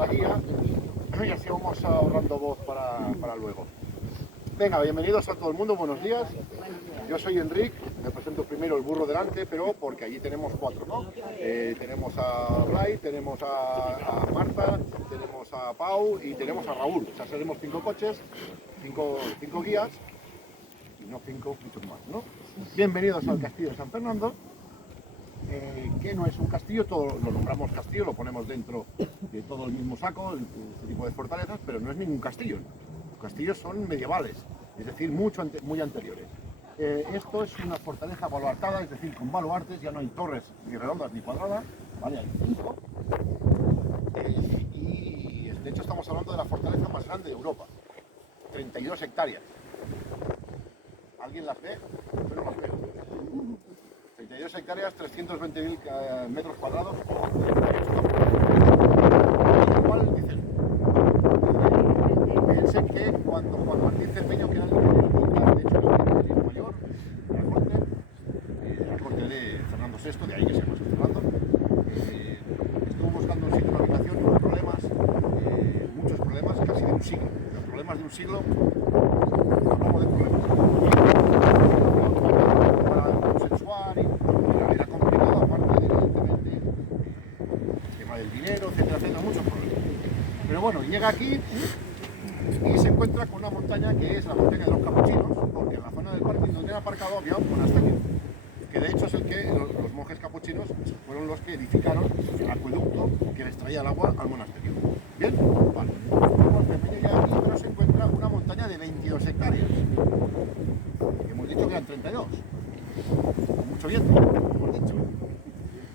la guía y así vamos ahorrando voz para luego. Venga, bienvenidos a todo el mundo, buenos días. Yo soy Enric, me presento primero el burro delante, pero porque allí tenemos cuatro, ¿no? Tenemos a Blay, tenemos a Marta, tenemos a Pau y tenemos a Raúl. O sea, seremos 5 coches, 5 guías y no 5, muchos más, ¿no? Bienvenidos al Castillo de San Fernando, que no es un castillo, todo lo nombramos castillo, lo ponemos dentro de todo el mismo saco, este tipo de fortalezas, pero no es ningún castillo. Los castillos son medievales, es decir, muy anteriores. Esto es una fortaleza baluartada, es decir, con baluartes, ya no hay torres ni redondas ni cuadradas, ¿vale? Hay 5. Y de hecho estamos hablando de la fortaleza más grande de Europa, 32 hectáreas. ¿Alguien las ve? Yo no las veo. 32 hectáreas, 320.000 metros cuadrados. Igual dicen. Piensen que cuando Martín Cermeño, que era el militar, de hecho, el mayor, la corte de Fernando VI, de ahí que se llama Fernando, estuvo buscando un sitio de ubicación y unos problemas, muchos problemas, casi de un siglo. Los problemas de un siglo, hablamos de problemas. Era complicado, aparte evidentemente el tema del dinero, etcétera, etcétera, muchos problemas. Pero bueno, llega aquí y se encuentra con una montaña que es la montaña de los Capuchinos, porque en la zona del parque donde era aparcado había un monasterio, que de hecho es el que los monjes capuchinos fueron los que edificaron el acueducto que les traía el agua al monasterio. ¿Bien? Vale. Cermeño llega aquí, pero se encuentra una montaña de 22 hectáreas. Hemos dicho que eran 32. Con mucho viento, hemos dicho.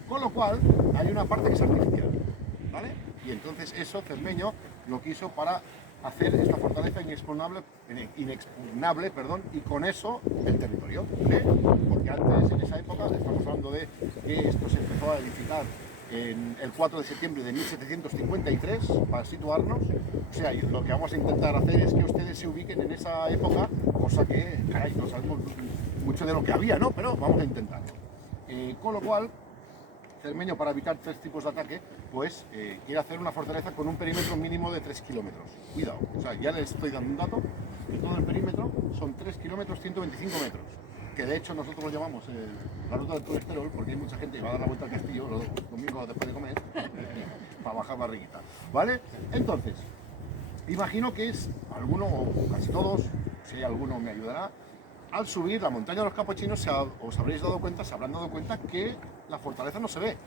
Con lo cual, hay una parte que es artificial, ¿vale? Y entonces eso Cermeño lo quiso para hacer esta fortaleza inexpugnable, y con eso el territorio, ¿sí? Porque antes, en esa época, estamos hablando de que esto se empezó a edificar en el 4 de septiembre de 1753, para situarnos. O sea, lo que vamos a intentar hacer es que ustedes se ubiquen en esa época, cosa que, caray, no sabemos mucho de lo que había, ¿no? Pero vamos a intentarlo. Con lo cual, Cermeño, para evitar 3 tipos de ataque, pues quiere hacer una fortaleza con un perímetro mínimo de 3 kilómetros. Cuidado, o sea, ya les estoy dando un dato, que todo el perímetro son 3 kilómetros 125 metros, que de hecho nosotros lo llamamos la ruta del colesterol, porque hay mucha gente que va a dar la vuelta al castillo los domingos después de comer, para bajar barriguita, ¿vale? Entonces, imagino que es alguno, o casi todos, si hay alguno me ayudará, al subir la montaña de los Capuchinos os habréis dado cuenta, se habrán dado cuenta que la fortaleza no se ve.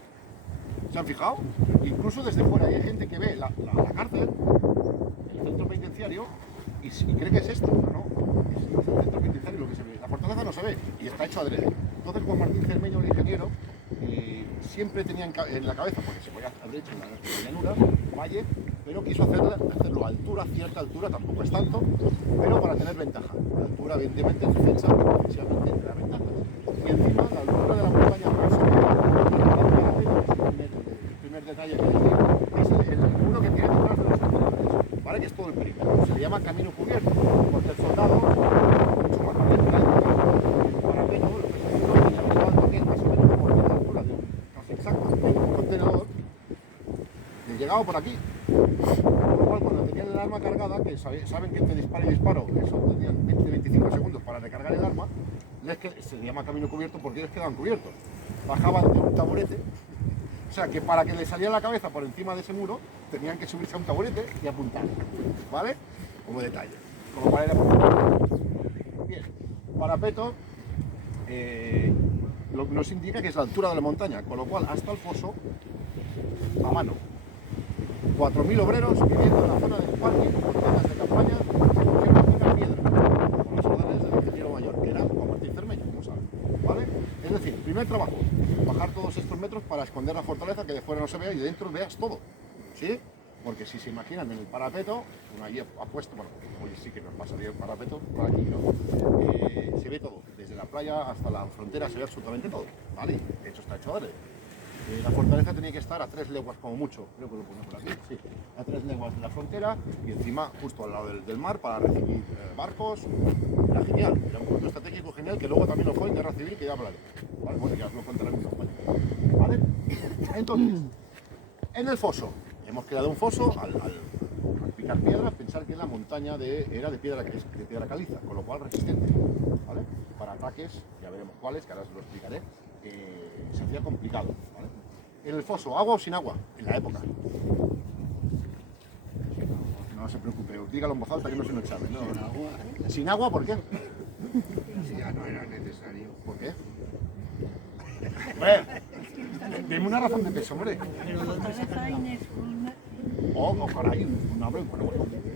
¿Se han fijado? Incluso desde fuera hay gente que ve la cárcel, el centro penitenciario, y cree que es esto, ¿no? Es el centro penitenciario lo que se ve. La fortaleza no se ve y está hecho adrede. Entonces Juan Martín Cermeño, el ingeniero, siempre tenía en la cabeza, porque se podía haber hecho en la llanura, valle, pero quiso hacerlo a altura, cierta altura, tampoco es tanto, pero para tener ventaja. La altura, evidentemente, en defensa, excesivamente da ventaja. Y encima, la altura de la montaña, el primer detalle que decir, es el muro que tiene detrás de los contenedores, ¿vale? Que es todo el perímetro. Se le llama camino cubierto, porque el soldado, mucho más valiente, el parapeto, el peso tenía que también más o menos por la altura de casi exacto de un contenedor, le llegaba por aquí. Por lo cual, cuando tenían el arma cargada, que saben que entre disparo y disparo, eso tenían 20-25 segundos para recargar el arma, se llama camino cubierto porque les quedaban cubiertos. Bajaban de un taburete, o sea que para que les saliera la cabeza por encima de ese muro, tenían que subirse a un taburete y apuntar, ¿vale? Como detalle. Con lo cual era muy bien. Parapeto nos indica que es la altura de la montaña, con lo cual hasta el foso, a mano. 4.000 obreros viviendo en la zona del parque con tiendas de campaña que fabrican piedra, con las órdenes del ingeniero mayor, que era Juan Martín Cermeño, como saben, ¿vale? Es decir, primer trabajo, bajar todos estos metros para esconder la fortaleza, que de fuera no se vea y de dentro veas todo, ¿sí? Porque si se imaginan en el parapeto, uno allí ha puesto, bueno, hoy sí que nos pasaría el parapeto, por aquí no, se ve todo, desde la playa hasta la frontera se ve absolutamente todo, ¿vale? De hecho está hecho adrede. La fortaleza tenía que estar a 3 leguas como mucho, creo que lo ponemos por aquí, sí, a 3 leguas de la frontera y encima justo al lado del mar para recibir barcos. Era genial, era un punto estratégico genial que luego también lo fue en Guerra Civil, que ya hablaré, ¿vale? Bueno, ya os lo contaré en mi campaña, ¿vale? Entonces, en el foso, hemos creado un foso al picar piedras, pensar que la montaña era de piedra caliza, con lo cual resistente, ¿vale? Para ataques, ya veremos cuáles, que ahora os lo explicaré, se hacía complicado, ¿vale? En el foso, ¿agua o sin agua? En la época. No se preocupe, dígalo en voz alta que no se lo examen. ¿No? Sin agua. ¿Sin agua por qué? Ya no era necesario. ¿Por qué? Bueno, dime una razón de peso, hombre. Pero ¿dónde sacaron? Oh, caray, un hambre, bueno,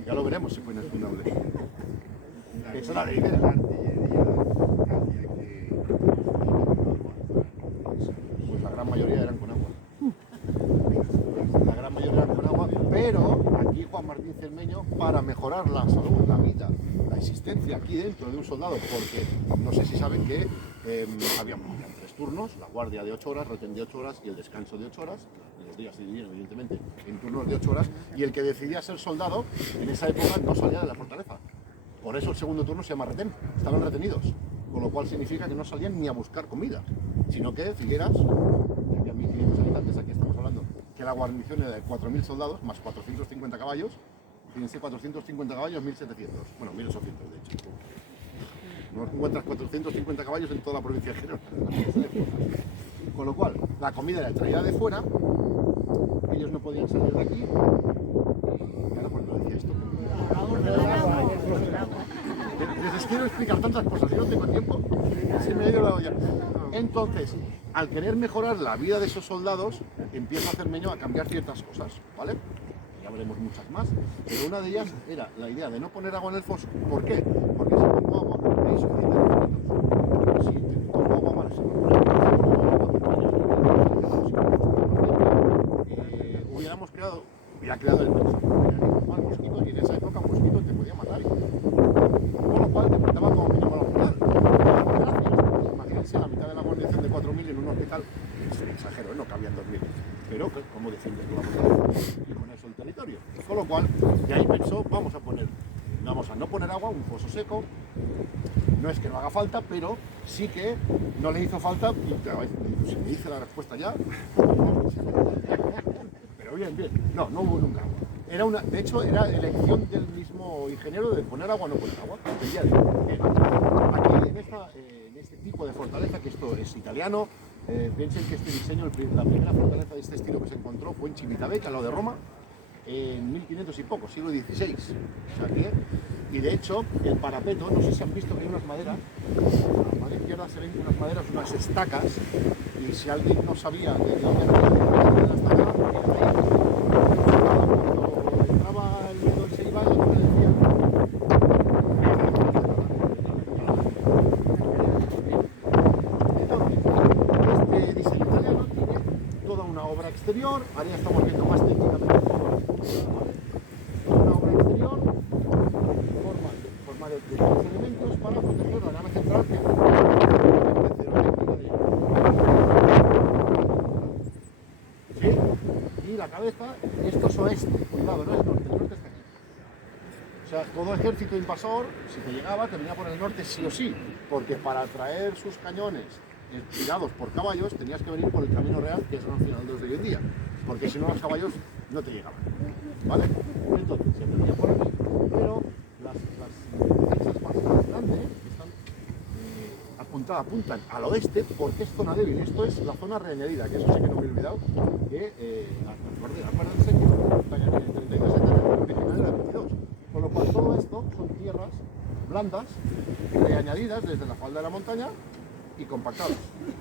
ya lo veremos si fue inexpugnable. Esa es la ley de La artillería hacía que... Pues la gran mayoría eran con agua. La gran mayoría eran con agua, pero aquí Juan Martín Cermeño, para mejorar la salud, la vida, la existencia aquí dentro de un soldado, porque no sé si saben que había 3 turnos, la guardia de 8 horas, retén de 8 horas y el descanso de 8 horas. Y los días se dividían, evidentemente, en turnos de 8 horas. Y el que decidía ser soldado, en esa época no salía de la fortaleza. Por eso el segundo turno se llama retén, estaban retenidos. Con lo cual significa que no salían ni a buscar comida, sino que Figueras, que había 1.500 habitantes, aquí estamos hablando, que la guarnición era de 4.000 soldados, más 450 caballos, fíjense, 450 caballos, 1.700, bueno, 1.800 de hecho. No encuentras 450 caballos en toda la provincia de Gerona. Con lo cual, la comida era traída de fuera, ellos no podían salir de aquí. Y ahora pues no decía esto. Les quiero explicar tantas cosas, yo no tengo tiempo, se me ha ido la olla. Entonces, al querer mejorar la vida de esos soldados, empieza Cermeño a cambiar ciertas cosas, ¿vale? Ya veremos muchas más, pero una de ellas era la idea de no poner agua en el foso. ¿Por qué? Porque si pongo agua, hay suficientes alimentos. Si pongo agua mal, hubiera creado el mosquito, y en esa época un mosquito te podía matar. Con lo cual te mataba como mínimo al hospital. Gracias. Imagínense la mitad de la guarnición de 4.000 en un hospital. Exagero, no cabían 2.000. Pero ¿cómo defiendes tú la montaña? Y con eso el territorio. Con lo cual, de ahí pensó, vamos a no poner agua, un foso seco. No es que no haga falta, pero sí que no le hizo falta. Si me dice la respuesta ya. Pero bien. No hubo nunca agua. De hecho, era elección del mismo ingeniero de poner agua o no poner agua. Aquí, en este tipo de fortaleza, que esto es italiano, piensen que este diseño, la primera fortaleza de este estilo que se encontró fue en Civitavecchia, al lado de Roma, en 1500 y poco, siglo XVI. O sea que, y de hecho, el parapeto, no sé si han visto que hay unas maderas, a la mano izquierda se ven unas maderas, unas estacas, y si alguien no sabía de dónde era la estaca, cuando entraba el dedo se iba, lo que decía. Entonces, este diseño italiano tiene toda una obra exterior, ahora ya estamos viendo más técnicamente una obra exterior, forma de 3 elementos para proteger la nave central que y la cabeza, esto es oeste, cuidado, no es norte, el norte está aquí. O sea, todo ejército invasor, si te llegaba, te venía por el norte sí o sí, porque para traer sus cañones tirados por caballos tenías que venir por el camino real, que es el final de hoy en día, porque si no los caballos no te llegaban, ¿vale? Entonces, se venía por aquí, pero las defensas más grandes están apuntan al oeste porque es zona débil. Esto es la zona reañadida, que eso sí que no me he olvidado, que acuérdense que la montaña tiene 32 hectáreas, la original era 22. Con lo cual todo esto son tierras blandas, reañadidas desde la falda de la montaña y compactadas,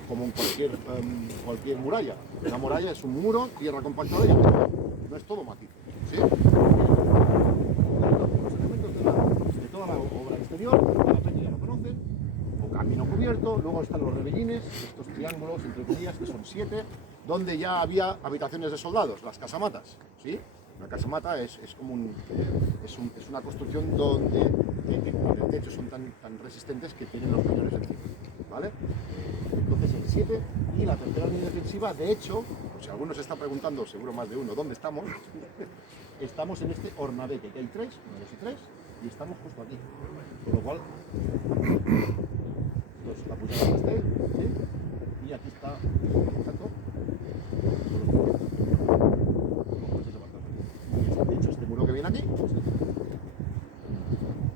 como en cualquier muralla. La muralla es un muro, tierra compactada y no es todo macizo, ¿sí? Los elementos de toda la obra exterior, la peña ya lo conocen, o camino cubierto, luego están los rebellines, estos triángulos, entre comillas, que son 7, donde ya había habitaciones de soldados, las casamatas, ¿sí? Una casamata es una construcción donde el techo son tan resistentes que tienen los cañones encima, ¿vale? Entonces el 7 y la tercera línea defensiva, de hecho, si alguno se está preguntando, seguro más de uno, ¿dónde estamos? Estamos en este Ornabeque, que hay 3, 1, 2 y 3, y estamos justo aquí. Con lo cual, la puñalada está ahí, ¿sí? Y aquí está el santo. lo que viene aquí.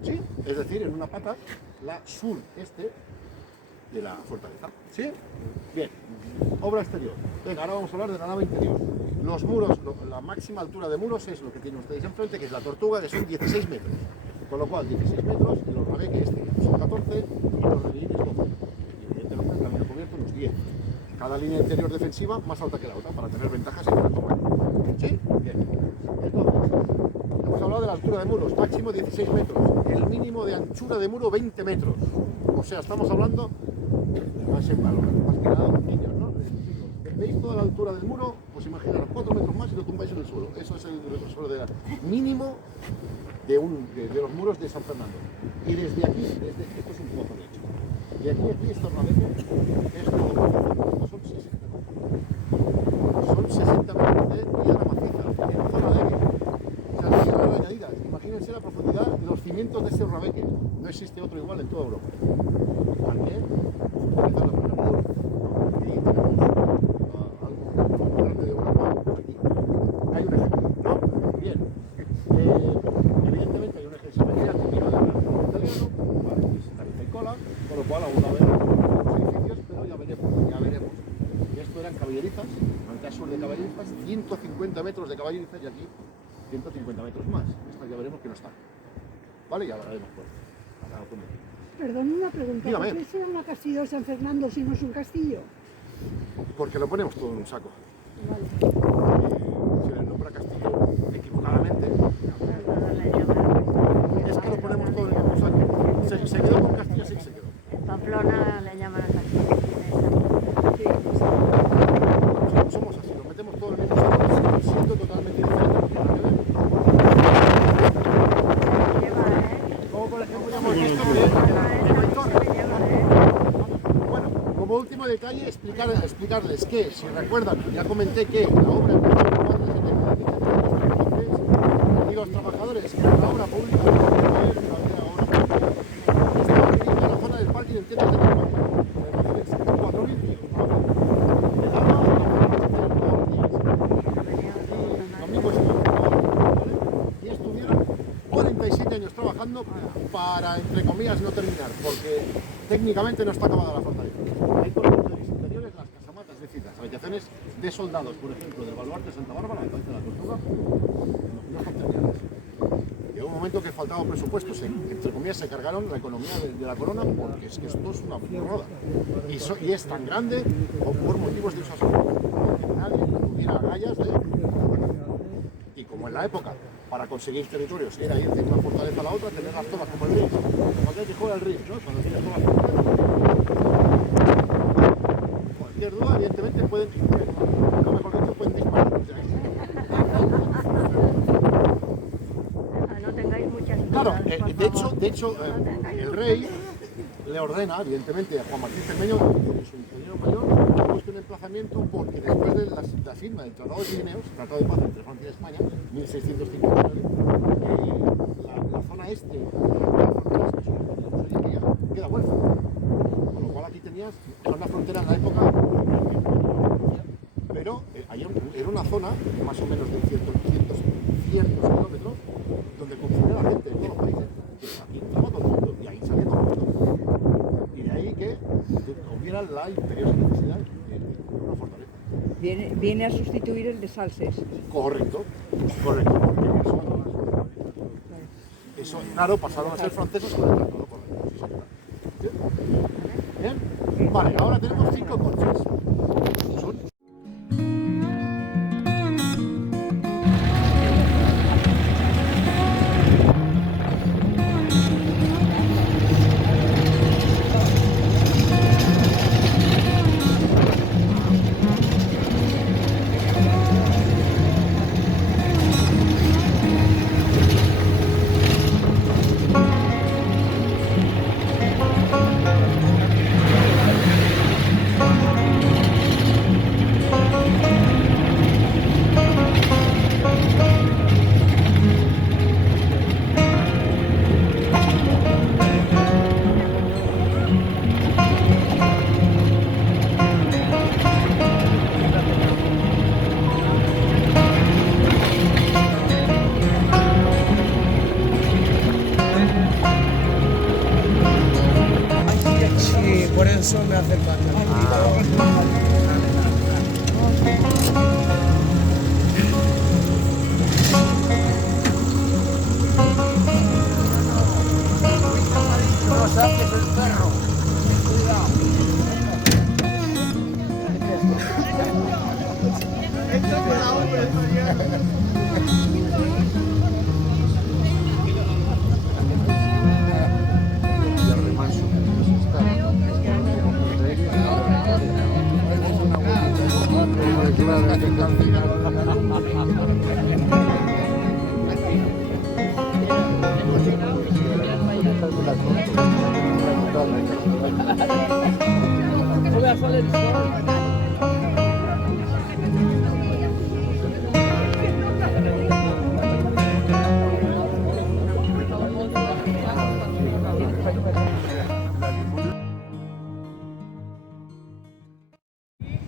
¿Sí? Es decir, en una pata, la sureste de la fortaleza. ¿Sí? Bien. Obra exterior. Venga, ahora vamos a hablar de la nave interior. Los muros, la máxima altura de muros es lo que tienen ustedes enfrente, que es la Tortuga, que son 16 metros. Con lo cual, 16 metros, el Orrabeque este son 14 y los relieves 12. Y evidentemente el camino cubierto unos 10. Cada línea interior defensiva más alta que la otra, para tener ventajas en el tamaño. ¿Sí? Bien. Entonces, hemos hablado de la altura de muros, máximo 16 metros. El mínimo de anchura de muro 20 metros. O sea, estamos hablando, más que nada los niños, ¿no? ¿Veis toda la altura del muro? Pues imaginaros 4 metros más y lo tumbáis en el suelo. Eso es el suelo mínimo de los muros de San Fernando. Y desde aquí, esto es un pozo de hecho. De aquí a aquí, esto es todo son 60 metros. Son 60 metros de piedra maciza, en zona de aire. O sea, no son añadidas. Imagínense la profundidad de los cimientos de ese Orrabeque. No existe otro igual en toda Europa. ¿Por qué? Utilizar la piedra. Y ahí tenemos algo grande de Europa aquí. Hay un ejemplo, ¿no? Bien. Evidentemente hay un eje salarial que viene del italiano, ¿vale? Que es tarifa y cola, con lo cual aún haber los edificios, pero ya veremos. Y esto eran caballerizas, en el sur de caballerizas, 150 metros de caballerizas y aquí 150 metros más. Esta ya veremos que no está. ¿Vale? Ya hablaremos por cada punto. Perdón, una pregunta. Dígame. ¿Por qué se llama Castillo de San Fernando si no es un castillo? Porque lo ponemos todo en un saco. Vale. Se le nombra castillo equivocadamente. Es que lo ponemos todo en el mismo saco. Se quedó con Castilla, sí que se quedó. En Pamplona le llaman a Castillo. Somos así, lo metemos todo en el mismo saco, siendo totalmente diferente. Como por ejemplo ya hemos visto Bueno, como último detalle, explicarles que, si recuerdan, ya comenté que la obra empezó en 4 y los trabajadores que la obra pública estaban en la zona del parque del centro de Bilbao. 4.000 tíos, ¿no? Y estuvieron 47 años trabajando para, entre comillas, no terminar, porque técnicamente no está acabada la fortaleza. Hay construcciones interiores, las casamatas, es decir, las habitaciones de soldados, por ejemplo, del baluarte de Santa Bárbara, la cabeza de la Tortuga, no están terminadas. Llegó un momento que faltaba presupuesto, entre comillas se cargaron la economía de la corona, porque es que esto es una burrada. Y es tan grande por motivos de usos que nadie tuviera agallas y como en la época, para conseguir territorios era ir de una fortaleza a la otra, tener las tomas como el Ritz, cuando hay que juega el Ritz, ¿no? Cuando tienes tomas cualquier duda, evidentemente pueden, no mejor dicho, pueden disparar. No tengáis muchas dudas. Claro, de hecho, No tengáis el rey le ordena, evidentemente, a Juan Martín Cermeño, su ingeniero mayor, que busque un emplazamiento porque después de la firma del Tratado de Pirineos, Tratado de Paz entre Francia y España, 1659, la zona este, las fronteras que son hoy en día, queda huérfana. Con lo cual aquí tenías una frontera en la época, pero era una zona más o menos de ciertos kilómetros, donde confluía la gente de todos los países, que aquí entraba todo el mundo y ahí salía todo el mundo. Y de ahí que hubiera la imperiosa necesidad de una fortaleza. Viene a sustituir el de Salses. Correcto, porque eso, claro, pasaron a ser franceses con el tratado, correcto. Sí, señora. ¿Bien? Vale, ahora tenemos 5 coches. Son me hace falta. No saques el perro. Cuidado. Esto con la hombre,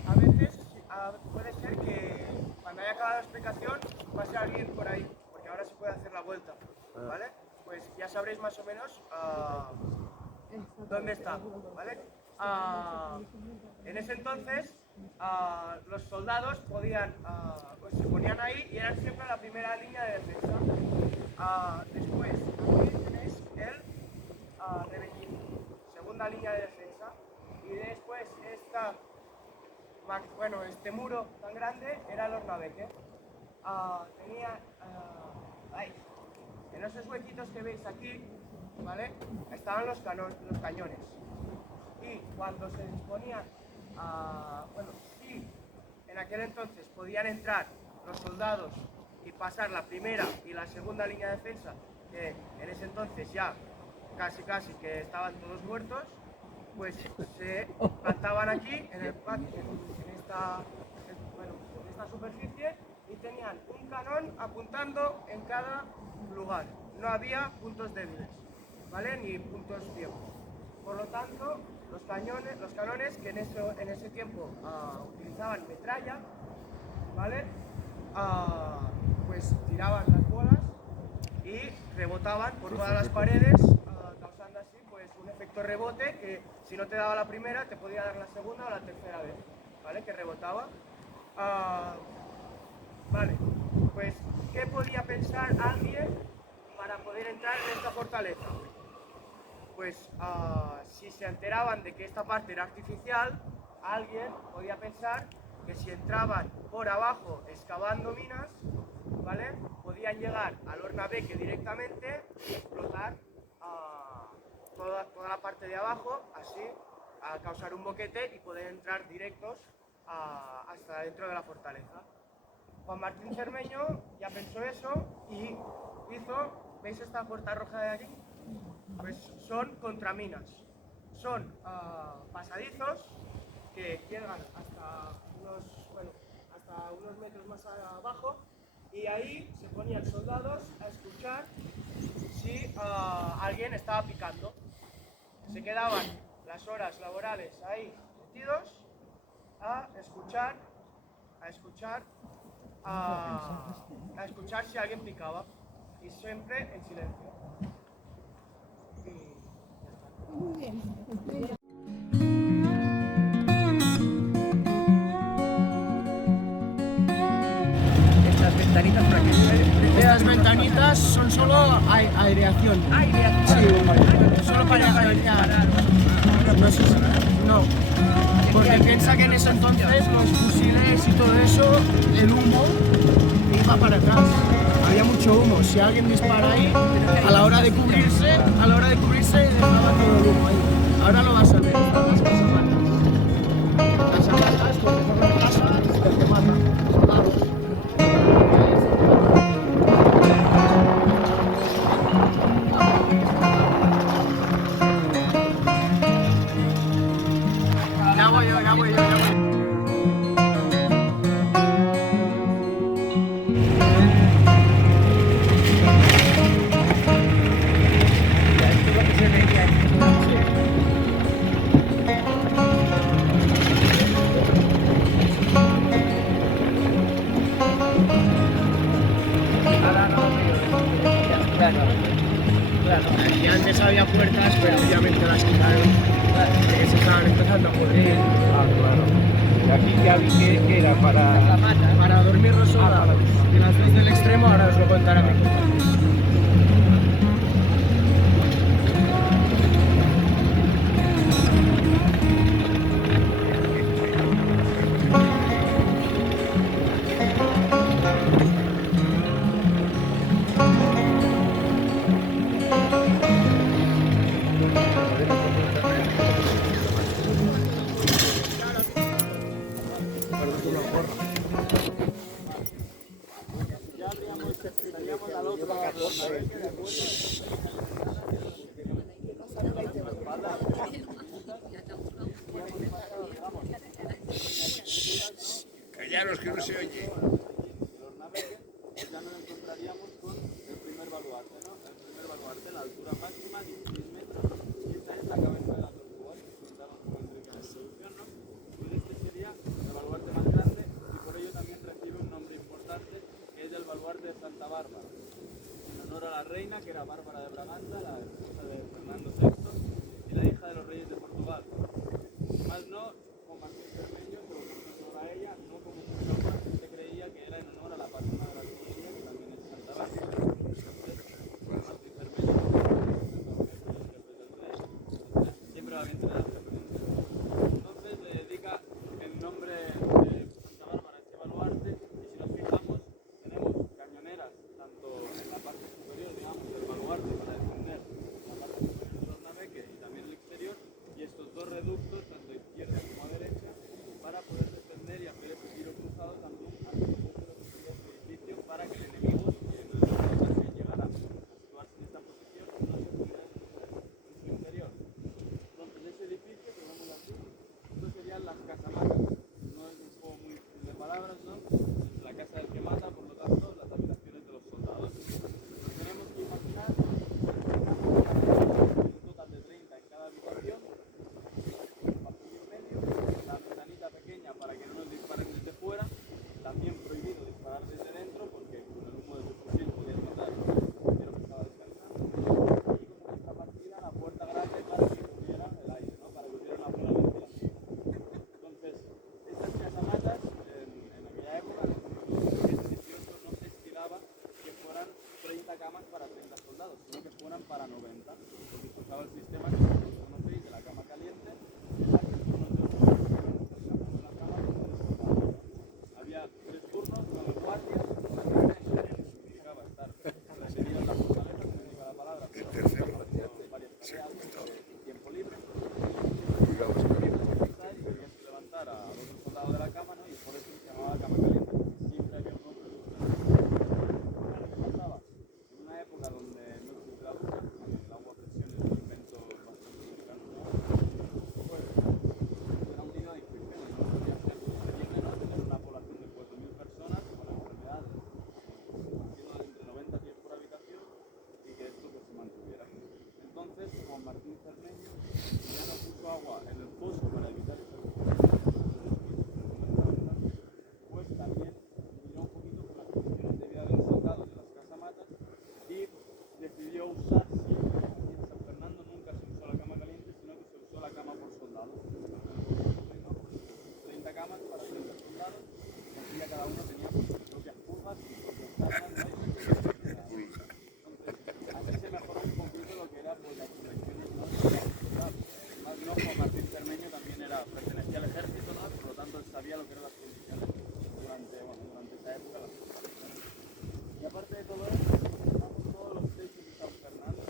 A veces puede ser que cuando haya acabado la explicación pase alguien por ahí, porque ahora se puede hacer la vuelta, ¿vale? Pues ya sabréis más o menos dónde está, ¿vale? En ese entonces los soldados podían, pues se ponían ahí y eran siempre la primera línea de defensa. Después aquí tenéis el Rebellín, segunda línea de defensa, y después este muro tan grande era el Ornabeque. Tenía en esos huequitos que veis aquí, ¿vale? Estaban los cañones. Y cuando se disponían, sí, en aquel entonces podían entrar los soldados y pasar la primera y la segunda línea de defensa, que en ese entonces ya casi que estaban todos muertos, pues se plantaban aquí en el patio, en esta superficie, y tenían un canón apuntando en cada lugar. No había puntos débiles, ¿vale? Ni puntos ciegos. Por lo tanto, los canones que en ese tiempo utilizaban metralla, ¿vale? Pues tiraban las bolas y rebotaban por todas las paredes, causando así pues un efecto rebote que si no te daba la primera te podía dar la segunda o la tercera vez, ¿vale? Que rebotaba. Vale, pues ¿qué podía pensar alguien para poder entrar en esta fortaleza? Pues si se enteraban de que esta parte era artificial, alguien podía pensar que si entraban por abajo excavando minas, ¿vale? Podían llegar al Ornabeque directamente y explotar toda la parte de abajo, así a causar un boquete y poder entrar directos hasta dentro de la fortaleza. Juan Martín Cermeño ya pensó eso y hizo, ¿veis esta puerta roja de aquí? Pues son contraminas, son pasadizos que llegan hasta unos metros más abajo, y ahí se ponían soldados a escuchar si alguien estaba picando. Se quedaban las horas laborales ahí metidos a escuchar si alguien picaba, y siempre en silencio. Muy bien. Estas ventanitas para que Estas ventanitas son solo aireación. Sí, solo para airear. No, porque piensa que en ese entonces los fusiles y todo eso, el humo iba para atrás. Había mucho humo. Si alguien dispara ahí, a la hora de cubrirse, dejaba todo el humo ahí. Ahora lo vas a ver. Las alas, cuando son las casas, te matan. Soldados. Ya voy yo. Y antes había puertas, pero obviamente las quitaron. que se estaban empezando a pudrir. Ah, claro. Y aquí ya vi que era para... Para dormir los soldados. Y las dos del extremo ahora os lo contará mi compañero. Callaros que no se oye. Ya nos encontraríamos con el primer baluarte, ¿no? El primer baluarte, la altura máxima, 16 metros, y esta es la cabeza de la tortuga, que presentamos como Enrique en la introducción, ¿no? Pues este sería el baluarte más grande y por ello también recibe un nombre importante, que es el baluarte de Santa Bárbara, en honor a la reina, que era Bárbara de Braganza, la esposa de Fernando VI y la hija de los reyes de Portugal. Más no con Martín Cermeño, pero por a ella, no como se creía que era en honor a la patrona de la artillería, que también es Santa Bárbara. Martín Cermeño siempre va bien tener referencia. Entonces le dedica el nombre de Santa Bárbara a este baluarte, y si nos fijamos, tenemos cañoneras tanto en la parte superior, digamos, del baluarte para defender la parte superior del ornabeque y también el exterior, y estos dos reductos, tanto a izquierda como a derecha, para poder defender y hacer ese tiro cruzado también antes de los edificios, para que el enemigo, que en el también llegara a situarse en esta posición, no se pudiera defender en su interior. Entonces ese edificio, que vemos aquí, estos serían las casamatas. No es un juego muy de palabras, ¿no? La casa del que mata, por lo tanto, las habitaciones de los soldados. Nos tenemos que imaginar un total de 30 en cada habitación, un pasillo en medio, la ventanita pequeña para que no nos disparen desde fuera, también prohibido disparar desde dentro porque con el humo de su fusil podías matar a un compañero que estaba descansando, y como esta partida la puerta grande para que hubiera el aire, ¿no? Para que hubiera una buena ventilación. Entonces, estas casamatas en aquella época, en el 18, no se estilaba que fueran 30 camas para 30 soldados, sino que fueran para 90, porque se usaba el sistema que vosotros conocéis de la cama caliente, en la que el turno de una cama con 3 soldados. Había 3 turnos con los guardias, una cama en la que significaba estar retenido en la fortaleza, como indica la palabra, pero varias tareas de tiempo libre. Y querías levantar a otro soldado de la cama, ¿no? Y por eso se llamaba cama caliente, porque siempre había un hombre buscando. ¿Qué pasaba? En una época donde no existía la ducha, el agua a presión es un invento bastante cercano, ¿no? Pues era un nido de infección, no podía ser conveniente, ¿no? Tener una población de 4.000 personas con enfermedades, haciendo entre 90 y 100 por habitación y que esto pues se mantuviera. Entonces, Juan Martín Cermeño ya no puso agua en el pozo para evitar esta pues también miró un poquito por las condiciones de vida de los soldados de las casamatas y decidió usar siempre, aquí en San Fernando nunca se usó la cama caliente, sino que se usó la cama por soldado. 30 camas para 30 soldados, y así ya cada uno tenía sus propias curvas y sus propias camas, ¿no? Entonces, así se mejoró un poquito lo que era pues, las conexiones, ¿no? Más no, Juan Martín Cermeño también pertenecía al ejército, ¿no? Por lo tanto él sabía lo que eran las condiciones durante esa época. Y aparte de todo esto, tenemos todos los techos de San Fernando,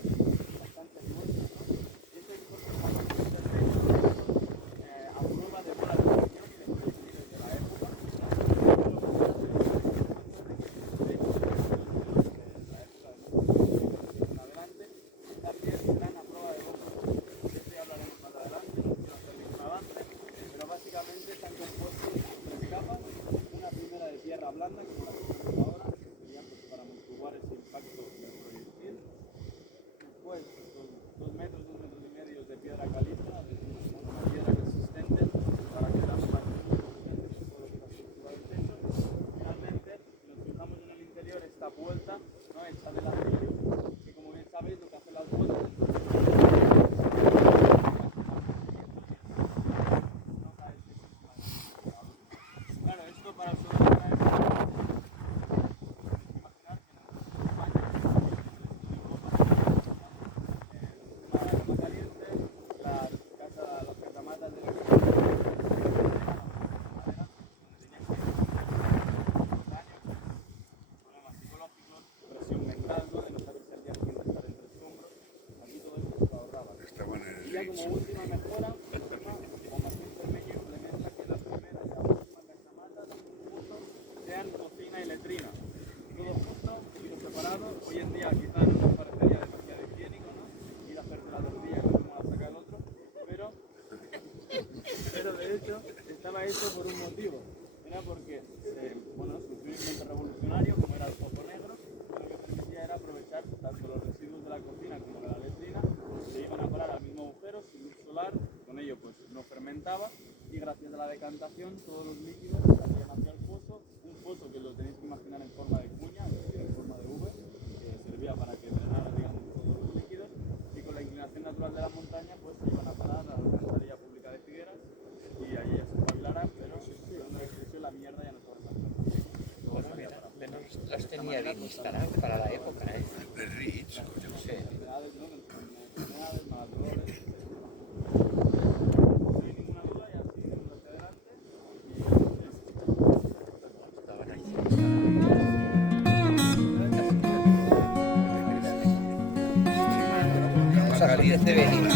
como última mejora, Formación Cermeño implementa que las primeras y las últimas cachamatas sean cocina y letrina. Todo junto, y separado. Hoy en día quizás no nos parecería demasiado higiénico, ¿no? Ir a hacerte la tortilla y luego a sacar el otro, pero de hecho estaba hecho por un motivo. Era porque bueno, surgió un invento revolucionario como era el foco negro, que lo que permitía era aprovechar tanto los residuos de la cocina como de la letrina, se iban a parar al mismo agujero sin luz solar, con ello pues no fermentaba y gracias a la decantación todos los líquidos salían hacia el foso, un foso que lo tenéis que imaginar en forma de cuña, es decir, en forma de V, que servía para que drenara digamos todos los líquidos y con la inclinación natural de la montaña pues se iban a parar a la alcantarilla pública de Figueras y allí ya se espabilarán, pero una expresión la mierda ya no se va a sacar. Bueno, mira, menos las tenía bien instaladas para la época, ¿eh? Berrits, coño. Sí. Enfermedades, ¿no? Enfermedades, malas dolores. No hay ninguna duda y así seguimos hacia adelante. Estaban ahí. Vamos a salir de venir.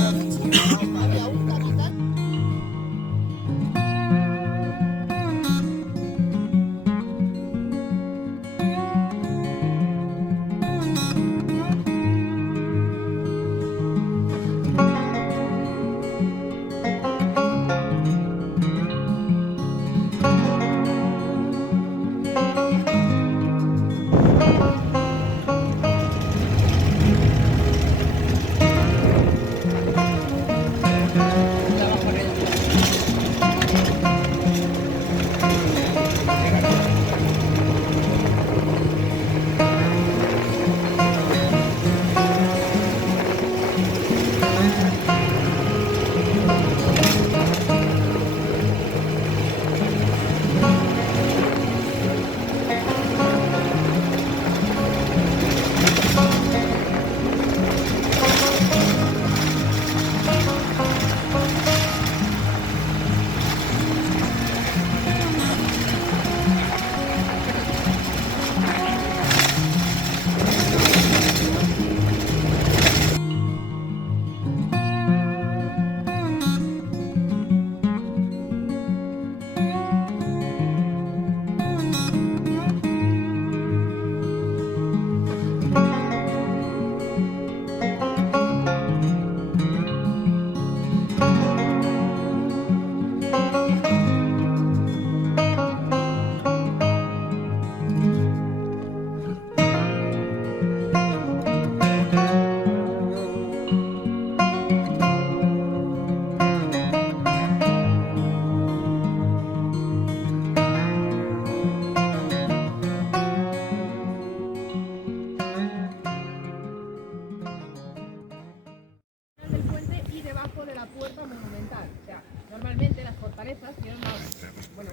del puente y debajo de la puerta monumental. O sea, normalmente las fortalezas tienen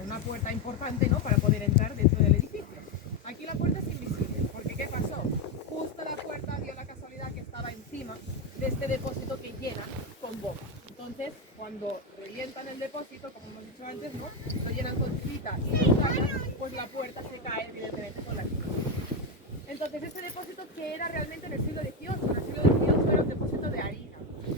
una puerta importante, ¿no?, para poder entrar dentro del edificio. Aquí la puerta es invisible, porque ¿qué pasó? Justo la puerta dio la casualidad que estaba encima de este depósito que llena con bomba. Entonces, cuando revientan el depósito, como hemos dicho antes, ¿no?, lo llenan con trita y montaña, pues la puerta se cae evidentemente con la trita. Entonces, este depósito que era realmente en el siglo XVIII, en el siglo XVIII era un depósito de harina.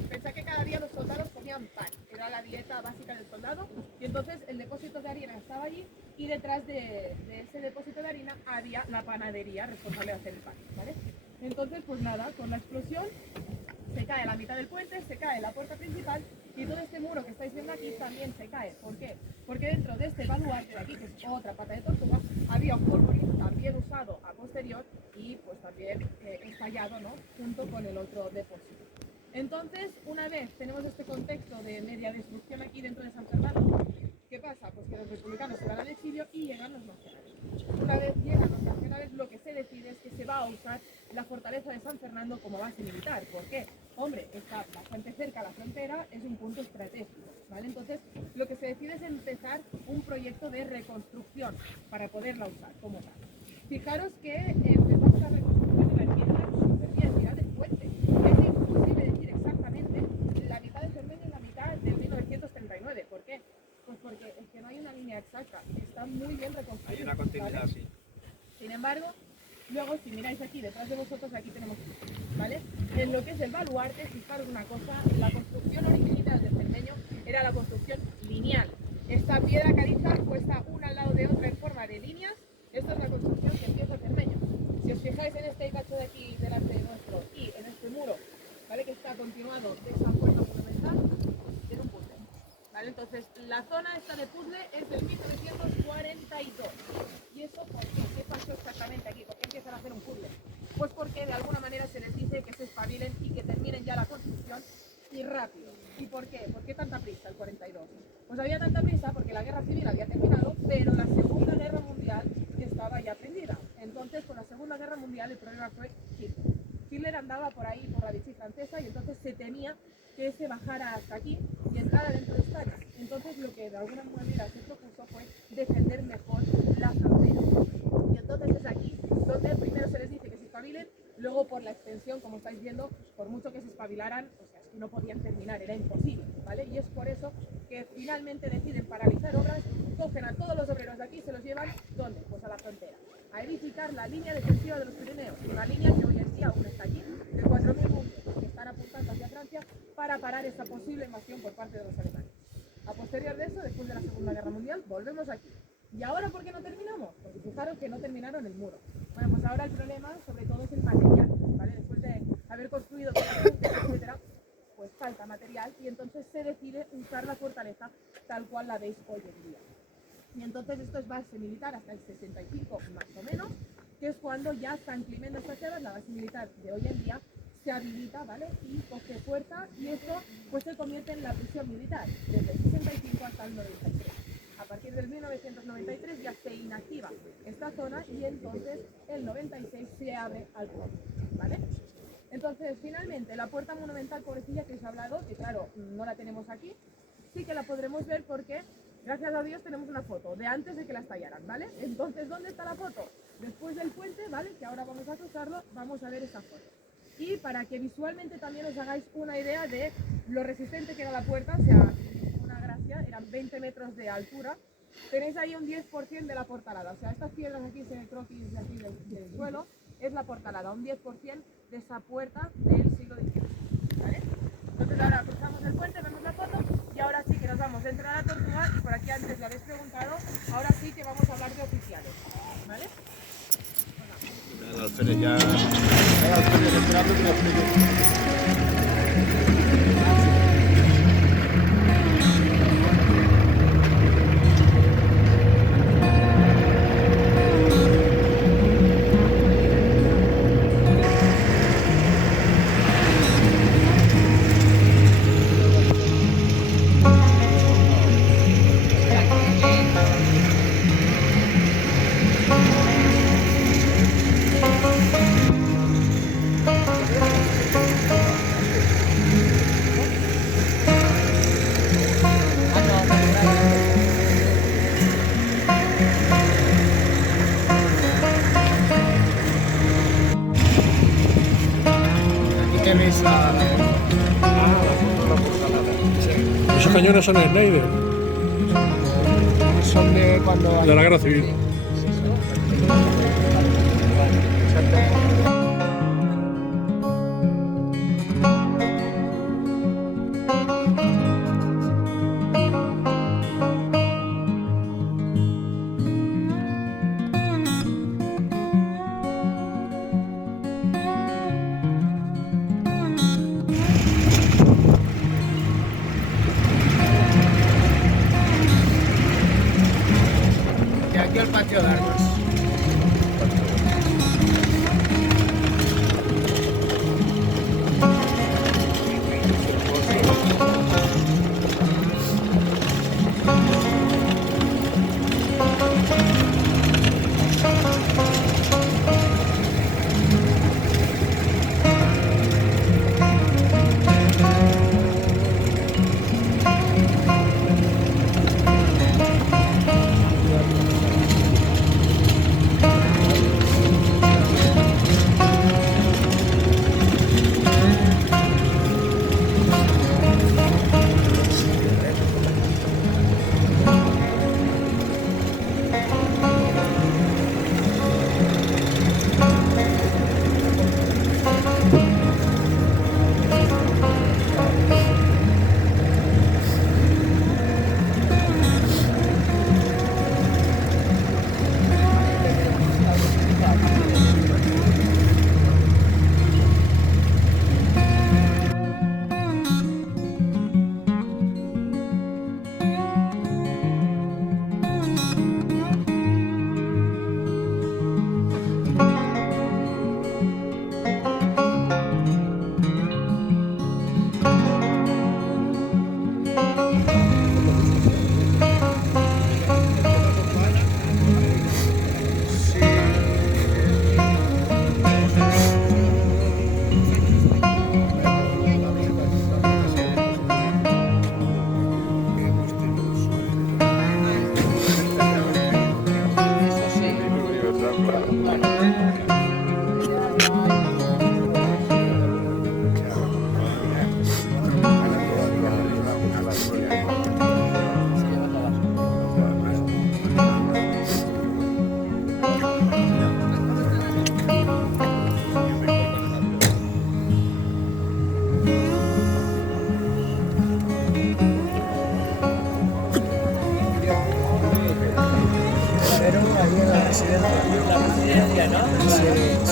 Pensá que cada día los soldados comían pan, era la dieta básica del soldado, y entonces el depósito de harina estaba allí y detrás de ese depósito de harina había la panadería responsable de hacer el pan, ¿vale? Entonces, pues nada, con la explosión se cae la mitad del puente, se cae la puerta principal y todo este muro que estáis viendo aquí también se cae. ¿Por qué? Porque dentro de este baluarte de aquí, que es otra pata de tortuga, había un polvorín también usado a posterior y pues también estallado, ¿no?, junto con el otro depósito. Entonces, una vez tenemos este contexto de media destrucción aquí dentro de San Fernando, ¿qué pasa? Pues que los republicanos se van al exilio y llegan los nacionales. Una vez llegan los nacionales, lo que se decide es que se va a usar la fortaleza de San Fernando como base militar. ¿Por qué? Hombre, está bastante cerca a la frontera, es un punto estratégico, ¿vale? Entonces, lo que se decide es empezar un proyecto de reconstrucción para poderla usar como tal. Fijaros que empezamos la reconstrucción de la superficie del puente. Es imposible decir exactamente la mitad de Cermeño y la mitad del 1939. ¿Por qué? Pues porque es que no hay una línea exacta, está muy bien reconstruido. Hay una continuidad, ¿vale? sí. Sin embargo, Luego, si miráis aquí, detrás de vosotros, aquí tenemos, ¿vale? En lo que es el baluarte, fijaros una cosa, la construcción original del cermeño era la construcción lineal. Esta piedra caliza puesta una al lado de otra en forma de líneas, esta es la construcción que empieza el cermeño. Si os fijáis en este cacho de aquí delante de nuestro y en este muro, ¿vale? Que está continuado de esa puerta monumental, tiene un puzzle, ¿vale? Entonces, la zona esta de puzzle es del 1942. ¿Y eso por qué? ¿Qué pasó exactamente aquí? ¿Por qué empiezan a hacer un puzzle? Pues porque de alguna manera se les dice que se espabilen y que terminen ya la construcción y rápido. ¿Y por qué? ¿Por qué tanta prisa el 42? Pues había tanta prisa porque la guerra civil había terminado, pero la Segunda Guerra Mundial estaba ya prendida. Entonces, con la Segunda Guerra Mundial el problema fue Hitler. Hitler andaba por ahí, por la Vichy francesa, y entonces se temía que se bajara hasta aquí y entrara dentro de España. Entonces, lo que de alguna manera se propuso fue defender mejor la frontera. Y entonces es aquí donde primero se les dice que se espabilen, luego por la extensión, como estáis viendo, por mucho que se espabilaran, o sea, es que no podían terminar, era imposible, ¿vale? Y es por eso que finalmente deciden paralizar obras, cogen a todos los obreros de aquí y se los llevan, ¿dónde? Pues a la frontera, a edificar la línea defensiva de los Pirineos, una línea que hoy en día aún está allí, de 4.000 buques que están apuntando hacia Francia para parar esa posible invasión por parte de los alemanes. A posterior de eso, después de la Segunda Guerra Mundial, volvemos aquí. ¿Y ahora por qué no terminamos? Porque fijaros que no terminaron el muro. Bueno, pues ahora el problema sobre todo es el material, ¿vale? Después de haber construido todo el búnker, etcétera, pues falta material y entonces se decide usar la fortaleza tal cual la veis hoy en día. Y entonces esto es base militar hasta el 65 más o menos, que es cuando ya San Climent de Saquedas, la base militar de hoy en día, se habilita, ¿vale? Y coge fuerza y esto pues se convierte en la prisión militar desde el 65 hasta el 93. A partir del 1993 ya se inactiva esta zona y entonces el 96 se abre al público, ¿vale? Entonces, finalmente, la puerta monumental pobrecilla que os he hablado, que claro, no la tenemos aquí, sí que la podremos ver porque, gracias a Dios, tenemos una foto de antes de que la estallaran, ¿vale? Entonces, ¿dónde está la foto? Después del puente, ¿vale? Que ahora vamos a cruzarlo, vamos a ver esa foto. Y para que visualmente también os hagáis una idea de lo resistente que era la puerta, o sea, una gracia, eran 20 metros de altura, tenéis ahí un 10% de la portalada, o sea, estas piedras aquí, ese croquis de aquí del suelo, es la portalada, un 10% de esa puerta del siglo XIX, ¿vale? Entonces ahora cruzamos el puente, vemos la foto y ahora sí que nos vamos dentro de la tortuga y por aquí antes lo habéis preguntado, ahora sí que vamos a hablar de oficiales, ¿vale? El alférez ya... El alférez esperando que lo explique. Tenéis la... Esos cañones son Schneider, Son de cuando... de la guerra civil. Y aquí el patio de armas.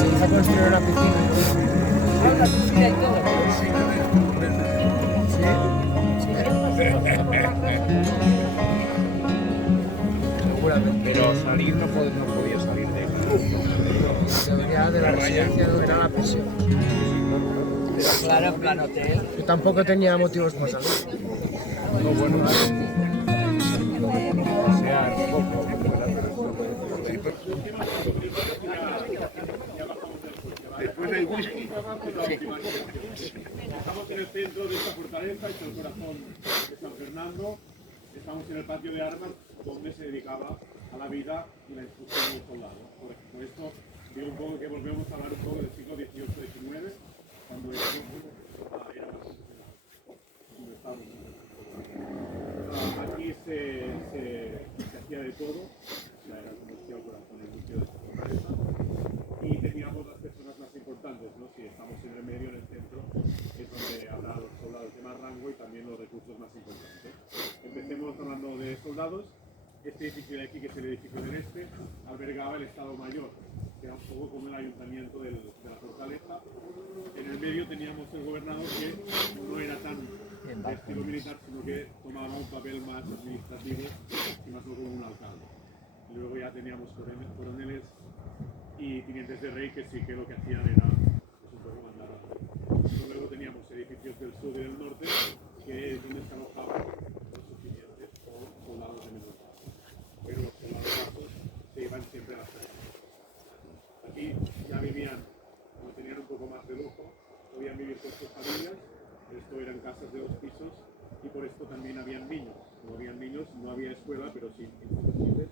se hizo construir una piscina. Ah, una piscina y todo. Seguramente. Pero salir no podía salir de Teoría de la residencia no era la prisión. Pero claro, en plan hotel. Yo tampoco tenía motivos para salir. No, bueno, o sea, poco. Después del whisky. Estamos en el centro de esta fortaleza, es el corazón de San Fernando. Estamos en el patio de armas donde se dedicaba a la vida y la instrucción del soldado. Por esto digo un poco que volvemos a hablar un poco del siglo XVIII-XIX, cuando esto era más funcional, donde estamos. Aquí se hacía de todo, o sea, era como decía el corazón, el núcleo de esta fortaleza. Y teníamos las personas más importantes, ¿no? Si estamos en el medio, en el centro, es donde habrá los soldados de más rango y también los recursos más importantes. Empecemos hablando de soldados. Este edificio de aquí, que es el edificio del este, albergaba el Estado Mayor, que era un poco como el ayuntamiento de la fortaleza. En el medio teníamos el gobernador, que no era tan de estilo militar, sino que tomaba un papel más administrativo y más como un alcalde. Y luego ya teníamos coroneles y tenientes de rey, que sí que lo que hacían era pues, un poco mandar a rey. Luego teníamos edificios del sur y del norte, que es donde se alojaban los subsiguientes o soldados de menor grado. Pero los soldados bajos se iban siempre a las casas. Aquí ya vivían, como tenían un poco más de lujo, podían vivir con sus familias. Esto eran casas de 2 pisos y por esto también habían niños. No habían niños, no había escuela, pero sí institutos.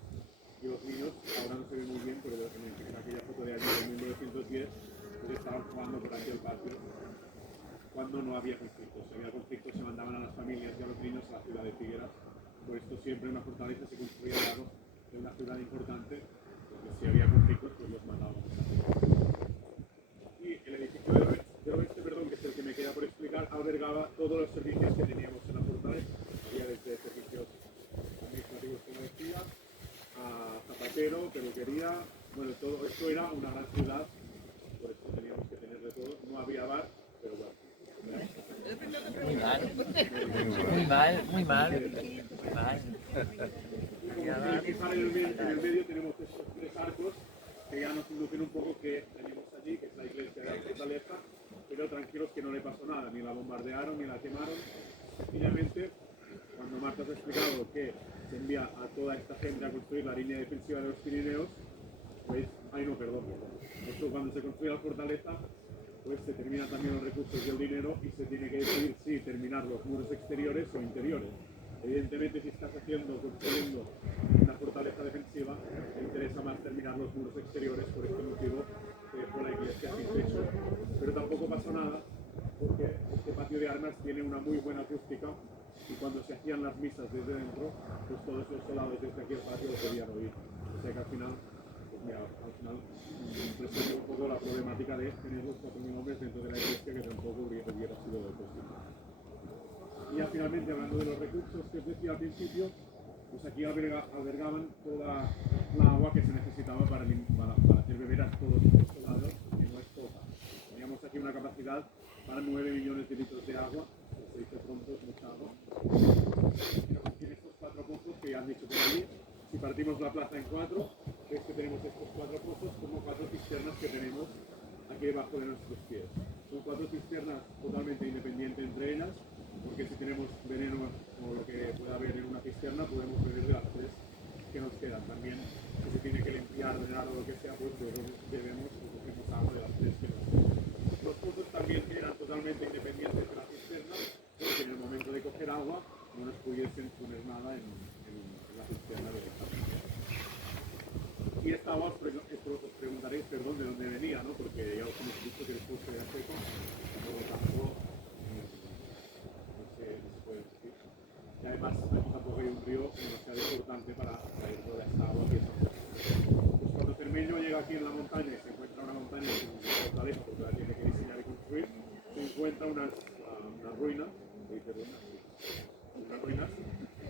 Y los niños, ahora no se ve muy bien, pero en aquella foto de ayer, en 1910, pues estaban jugando por aquí el patio cuando no había conflictos. Si había conflictos, se mandaban a las familias y a los niños a la ciudad de Figueras. Por esto siempre una fortaleza se construía al lado de una ciudad importante, porque si había conflictos, pues los mandaban. Y el edificio del oeste, que es el que me queda por explicar, albergaba todos los servicios que teníamos en la fortaleza. Había desde servicios administrativos, como decía, a zapatero, peluquería, bueno, todo esto era una gran ciudad, por eso teníamos que tener de todo. No había bar, pero bueno. Muy mal. Muy mal, muy mal. Muy mal. En el medio tenemos estos 3 arcos que ya nos inducen un poco que tenemos allí, que es la iglesia de la fortaleza, pero tranquilos que no le pasó nada, ni la bombardearon, ni la quemaron. Sencillamente, cuando Marta os ha explicado que se envía a toda esta gente a construir la línea defensiva de los Pirineos, pues, perdón. Esto cuando se construye la fortaleza, pues se terminan también los recursos y el dinero y se tiene que decidir si terminar los muros exteriores o interiores. Evidentemente, si estás construyendo una fortaleza defensiva, te interesa más terminar los muros exteriores, por este motivo por la iglesia sin techo. Pero tampoco pasó nada, porque este patio de armas tiene una muy buena acústica y cuando se hacían las misas desde dentro, pues todos los soldados desde aquí al patio lo podían oír. O sea que al final resuelve un poco la problemática de tener los 4.000 hombres dentro de la iglesia, que tampoco hubiera sido posible. Y ya finalmente, hablando de los recursos que os decía al principio, pues aquí albergaban toda la agua que se necesitaba para hacer beber a todos los soldados, que no es poca. Teníamos aquí una capacidad para 9 millones de litros de agua, que se dice pronto, es mucha agua. Tiene estos 4 pozos que ya han dicho por allí. Si partimos la plaza en 4, es que tenemos estos 4 pozos como 4 cisternas que tenemos aquí debajo de nuestros pies. Son 4 cisternas totalmente independientes entre ellas, porque si tenemos veneno o lo que pueda haber en una cisterna, podemos beber de las 3 que nos quedan. También, si se tiene que limpiar, drenar o lo que sea, pues bebemos o cogemos agua de las 3 que nos quedan. Los pozos también eran totalmente independientes de la cisterna, porque en el momento de coger agua no nos pudiesen poner nada en la cisterna directamente. Y esta agua, os preguntaréis, perdón, de dónde venía, ¿no? Porque ya os hemos dicho que después era seco, por lo tanto, no se puede decir. Y además, aquí tampoco hay un río demasiado importante para traer toda esta agua que es pues cuando Cermeño llega aquí en la montaña y se encuentra una montaña que es una fortaleza, porque la tiene que diseñar y construir, se encuentra unas ruinas,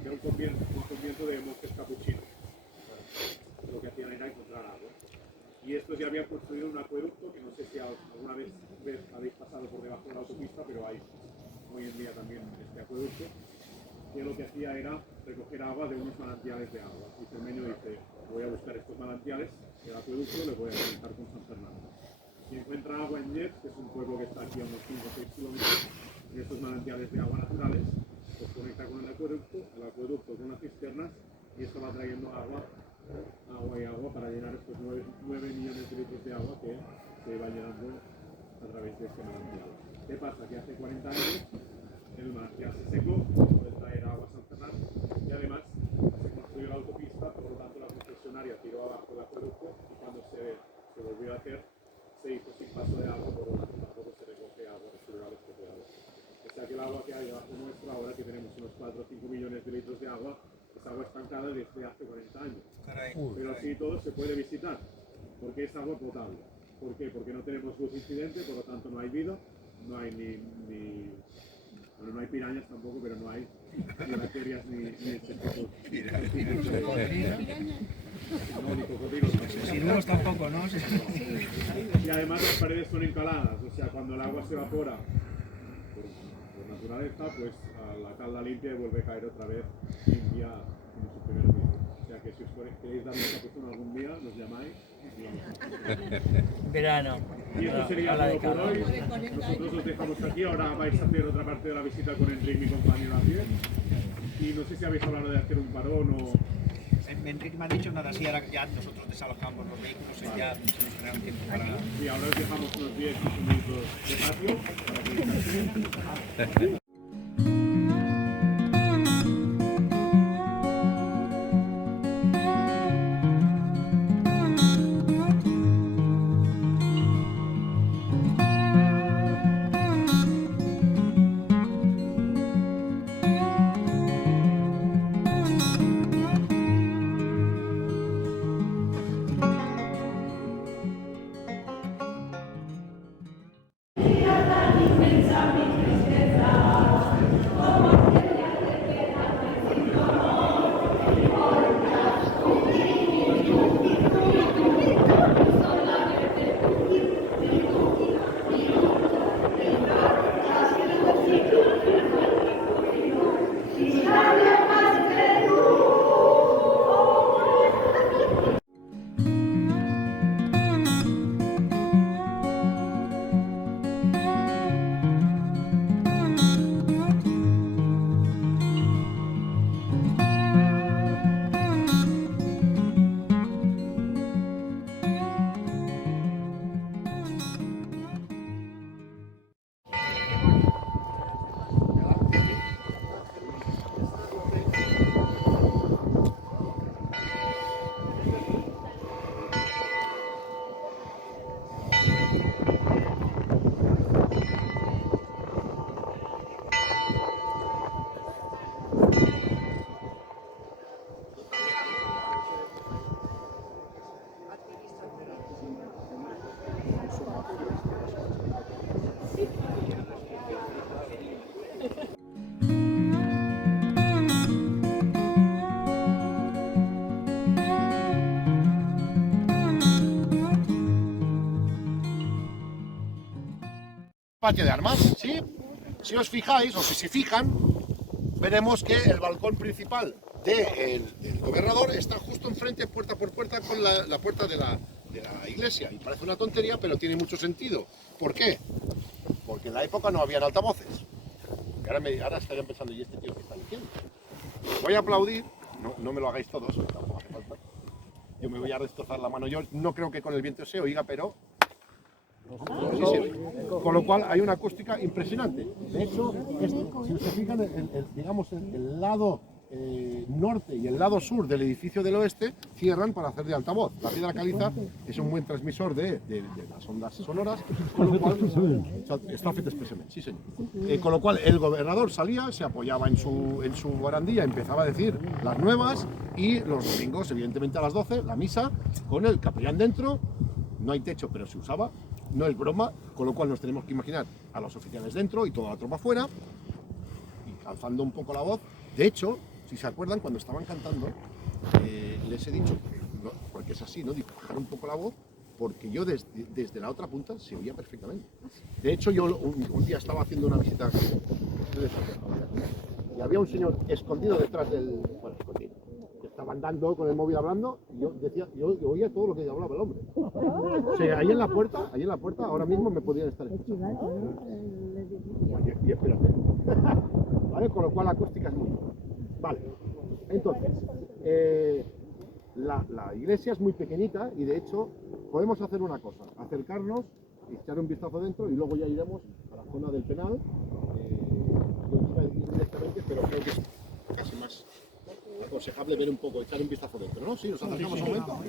de un convento de monjes capuchinos. Lo que hacían era encontrar agua. Y estos ya habían construido un acueducto que no sé si alguna vez habéis pasado por debajo de la autopista, pero hay hoy en día también este acueducto, que lo que hacía era recoger agua de unos manantiales de agua. Y Cermeño dice, voy a buscar estos manantiales, el acueducto le voy a conectar con San Fernando. Y encuentra agua en Llers, que es un pueblo que está aquí a unos 5 o 6 kilómetros, en estos manantiales de agua naturales, los conecta con el acueducto con las cisternas, y esto va trayendo agua y agua para llenar estos 9 millones de litros de agua que se va llenando a través de este manantial. ¿Qué pasa? Que hace 40 años el manantial se secó, dejó de traer agua a San Fernando, y además se construyó la autopista, por lo tanto la concesionaria tiró abajo el acueducto, y cuando se volvió a hacer se hizo sin paso de agua, por lo tanto tampoco se recoge agua residual estropeada. O sea que el agua que hay debajo nuestra, ahora que tenemos unos 4 o 5 millones de litros de agua, es agua estancada desde hace 40 años. Pero así todo se puede visitar, porque es agua potable. ¿Por qué? Porque no tenemos luz incidente, por lo tanto no hay vida, no hay bueno, no hay pirañas tampoco, pero no hay ni bacterias ni este tipo ni cocodrilos. Ciruelos tampoco, ¿no? Y además las paredes son encaladas, o sea, cuando el agua se evapora por naturaleza, pues la cal la limpia y vuelve a caer otra vez limpia en su primer piso. O sea que si os queréis dar una capuzón algún día, nos llamáis y vamos. Verano. Y esto sería todo por hoy. Nosotros os dejamos aquí, ahora vais a hacer otra parte de la visita con Enrique, mi compañero a pie. Y no sé si habéis hablado de hacer un parón o... Enrique me ha dicho nada así, ahora ya nosotros desalojamos los vehículos y ya se tendrá un tiempo para... Sí, ahora os dejamos unos 10 minutos de patio para que... Patio de armas, ¿sí? Si os fijáis, o si se fijan, veremos que el balcón principal del gobernador está justo enfrente, puerta por puerta, con la puerta de la iglesia. Y parece una tontería, pero tiene mucho sentido. ¿Por qué? Porque en la época no habían altavoces. Y ahora estarían pensando, ¿y este tío qué está diciendo? Voy a aplaudir, no me lo hagáis todos, tampoco hace falta. Yo me voy a destrozar la mano yo, no creo que con el viento se oiga, pero... Sí, sí. Con lo cual hay una acústica impresionante. De hecho, si se fijan, digamos, el lado norte y el lado sur del edificio del oeste cierran para hacer de altavoz. La piedra caliza es un buen transmisor de las ondas sonoras, con lo cual está fet expresamente, sí señor. Con lo cual el gobernador salía, se apoyaba en su barandilla, empezaba a decir las nuevas, y los domingos, evidentemente a las 12, la misa con el capellán dentro. No hay techo, pero se usaba, no es broma, con lo cual nos tenemos que imaginar a los oficiales dentro y toda la tropa fuera, y alzando un poco la voz. De hecho, si se acuerdan, cuando estaban cantando, les he dicho, porque es así, ¿no? Dijo, bajar un poco la voz, porque yo desde la otra punta se oía perfectamente. De hecho, yo un día estaba haciendo una visita y había un señor escondido detrás del... Bueno, escondido. Que estaba andando con el móvil hablando y yo oía todo lo que hablaba el hombre. O sea, ahí en la puerta, ahora mismo me podían estar escuchando. Y espérate. ¿Vale? Con lo cual la acústica es muy buena. Vale. Entonces, la iglesia es muy pequeñita y de hecho podemos hacer una cosa, acercarnos, echar un vistazo dentro y luego ya iremos a la zona del penal. Yo iba a ir directamente, pero creo que es casi más aconsejable ver un poco, echar un vistazo dentro, ¿no? Sí, nos acercamos un momento.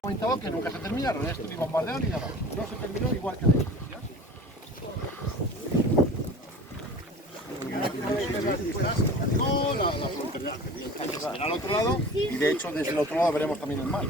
Comentaba que nunca se terminaron, esto ni bombardeo ni nada. No se terminó igual que la iglesia. No, la frontera será al otro lado y de hecho desde el otro lado veremos también el mar.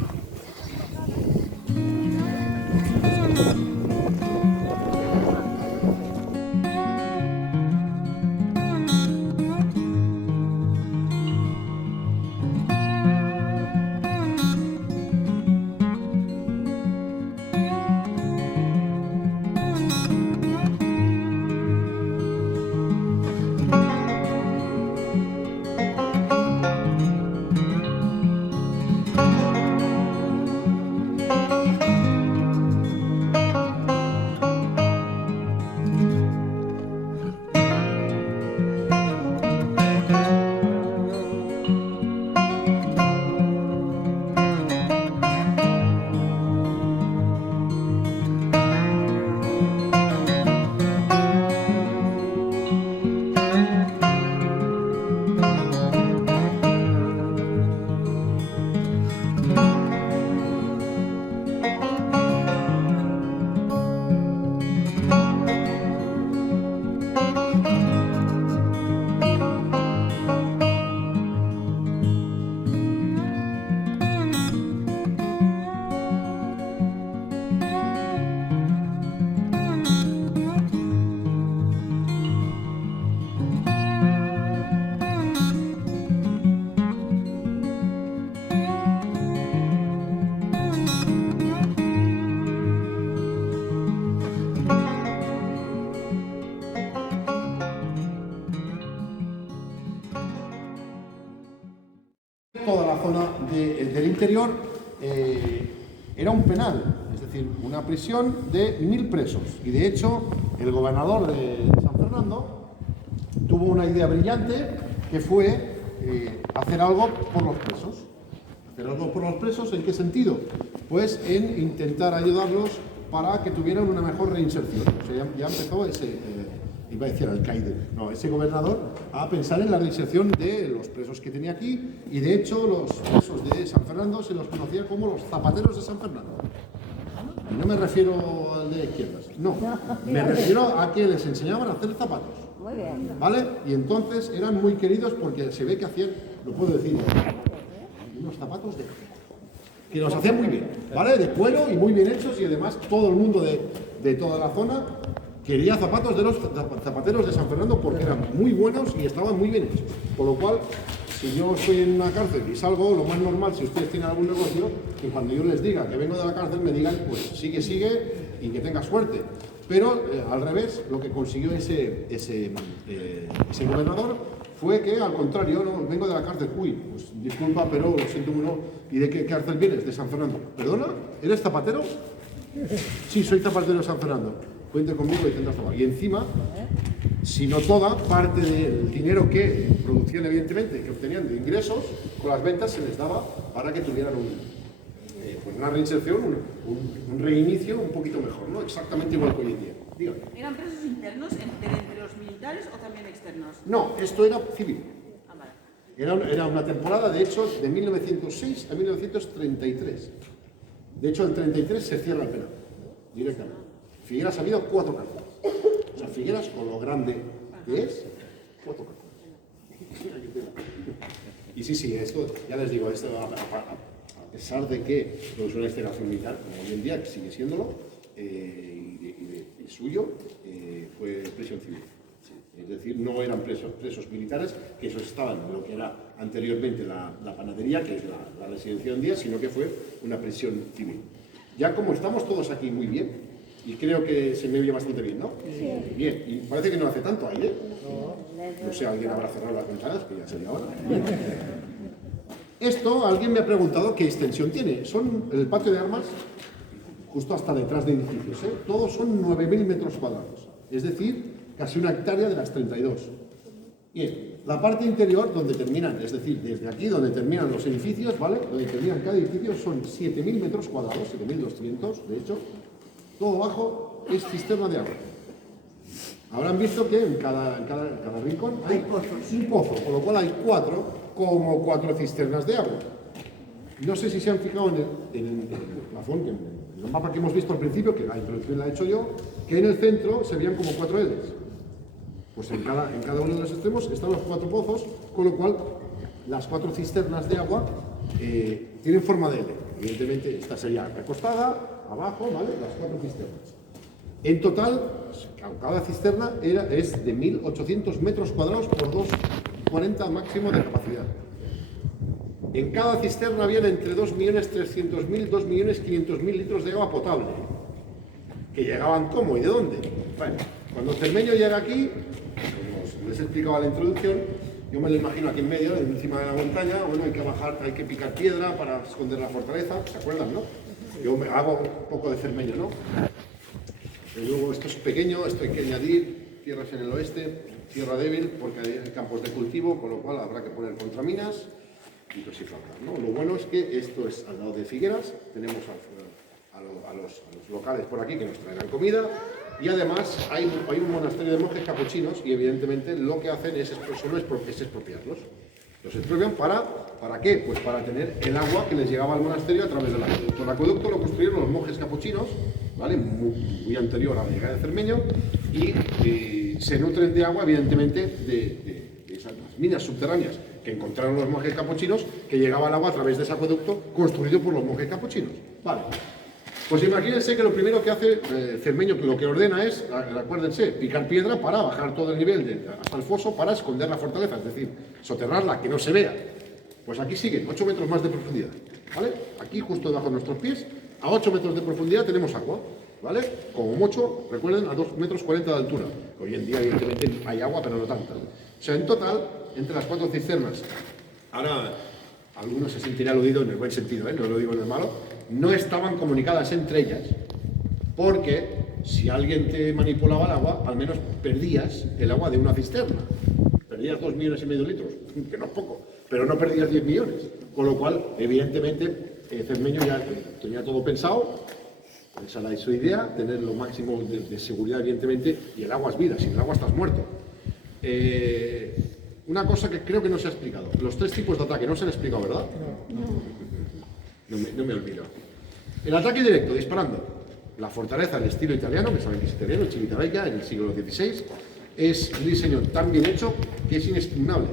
era un penal, es decir, una prisión de 1000 presos. Y de hecho, el gobernador de San Fernando tuvo una idea brillante que fue hacer algo por los presos. ¿Hacer algo por los presos en qué sentido? Pues en intentar ayudarlos para que tuvieran una mejor reinserción. O sea, ya empezó iba a decir alcaide, no, ese gobernador a pensar en la reinserción de los presos que tenía aquí, y de hecho los presos de San Fernando se los conocía como los zapateros de San Fernando. Y no me refiero al de izquierdas, no, me refiero a que les enseñaban a hacer zapatos. Muy bien. ¿Vale? Y entonces eran muy queridos porque se ve que hacían, lo puedo decir, unos zapatos que los hacían muy bien, ¿vale? De cuero y muy bien hechos, y además todo el mundo de toda la zona quería zapatos de los zapateros de San Fernando porque eran muy buenos y estaban muy bien hechos. Por lo cual, si yo estoy en una cárcel y salgo, lo más normal, si ustedes tienen algún negocio, que cuando yo les diga que vengo de la cárcel me digan, pues sigue y que tenga suerte. Pero al revés, lo que consiguió ese gobernador fue que, al contrario, no, vengo de la cárcel. Uy, pues disculpa, pero lo siento mucho. ¿Y de qué cárcel vienes? De San Fernando. ¿Perdona? ¿Eres zapatero? Sí, soy zapatero de San Fernando. Cuente conmigo y tendrás trabajo. Y encima, si no toda, parte del dinero que producían, evidentemente, que obtenían de ingresos, con las ventas se les daba para que tuvieran pues una reinserción, un reinicio un poquito mejor, ¿no? Exactamente igual que hoy en día. Dígame. ¿Eran presos internos entre los militares o también externos? No, esto era civil. Ah, vale. Era una temporada, de hecho, de 1906 a 1933. De hecho, el 33 se cierra el penal, directamente. Figueras ha habido 4 cárceles. O sea, Figueras, con lo grande que es, 4 cárceles. Y sí, esto, ya les digo, esto a pesar de que no es una instalación militar, como hoy en día, que sigue siéndolo, y suyo, fue prisión civil. Sí. Es decir, no eran presos militares, que esos estaban en lo que era anteriormente la panadería, que es la residencia de un día, sino que fue una prisión civil. Ya como estamos todos aquí muy bien, y creo que se me oye bastante bien, ¿no? Sí. Bien, y parece que no hace tanto ahí, ¿eh? No sé, alguien habrá cerrado las ventanas, que ya sería ahora. Bien. Esto, alguien me ha preguntado qué extensión tiene. Son el patio de armas, justo hasta detrás de edificios, ¿eh? Todos son 9.000 metros cuadrados, es decir, casi 1 hectárea de las 32. Bien, la parte interior, donde terminan, es decir, desde aquí, donde terminan los edificios, ¿vale? Donde terminan cada edificio, son 7.000 metros cuadrados, 7.200, de hecho. Todo abajo es cisterna de agua. Habrán visto que en cada rincón hay un pozo, con lo cual hay 4 cisternas de agua. No sé si se han fijado en el mapa que hemos visto al principio, que la introducción la he hecho yo, que en el centro se veían como 4 Ls. Pues en cada uno de los extremos están los 4 pozos, con lo cual las 4 cisternas de agua tienen forma de L. Evidentemente, esta sería recostada, abajo, ¿vale? Las 4 cisternas. En total, cada cisterna es de 1.800 metros cuadrados por 240 máximo de capacidad. En cada cisterna había entre 2.300.000 y 2.500.000 litros de agua potable. ¿Que llegaban cómo y de dónde? Bueno, cuando Cermeño llega aquí, como les he explicado en la introducción, yo me lo imagino aquí en medio, encima de la montaña. Bueno, hay que bajar, hay que picar piedra para esconder la fortaleza, ¿se acuerdan, no? Yo me hago un poco de Cermeño, ¿no? Y luego esto es pequeño, esto hay que añadir tierras en el oeste, tierra débil, porque hay campos de cultivo, con lo cual habrá que poner contraminas y tosiflautas, ¿no? Lo bueno es que esto es al lado de Figueras, tenemos a los locales por aquí que nos traerán comida, y además hay un monasterio de monjes capuchinos, y evidentemente lo que hacen es expropiarlos. Los expropian ¿para qué? Pues para tener el agua que les llegaba al monasterio a través del acueducto. El acueducto lo construyeron los monjes capuchinos, ¿vale? Muy anterior a la llegada de Cermeño, y se nutren de agua, evidentemente, de esas minas subterráneas que encontraron los monjes capuchinos, que llegaba el agua a través de ese acueducto construido por los monjes capuchinos. Vale. Pues imagínense que lo primero que hace Cermeño, lo que ordena es, acuérdense, picar piedra para bajar todo el nivel hasta el foso para esconder la fortaleza, es decir, soterrarla, que no se vea. Pues aquí siguen, 8 metros más de profundidad, ¿vale? Aquí, justo debajo de nuestros pies, a 8 metros de profundidad tenemos agua, ¿vale? Como mucho, recuerden, a 2,40 metros de altura. Hoy en día, evidentemente, hay agua, pero no tanta. O sea, en total, entre las 4 cisternas, ahora algunos se sentirán aludidos en el buen sentido, ¿eh? No lo digo en el malo, no estaban comunicadas entre ellas, porque si alguien te manipulaba el agua, al menos perdías el agua de una cisterna. Perdías 2,5 millones de litros, que no es poco, pero no perdías 10 millones. Con lo cual, evidentemente, Cermeño ya tenía todo pensado, esa era su idea, tener lo máximo de seguridad, evidentemente, y el agua es vida, sin el agua estás muerto. Una cosa que creo que no se ha explicado, los 3 tipos de ataque no se han explicado, ¿verdad? No me olvido. El ataque directo, disparando. La fortaleza, el estilo italiano, que saben que es italiano, Civitavecchia, en el siglo XVI, es un diseño tan bien hecho que es inexpugnable.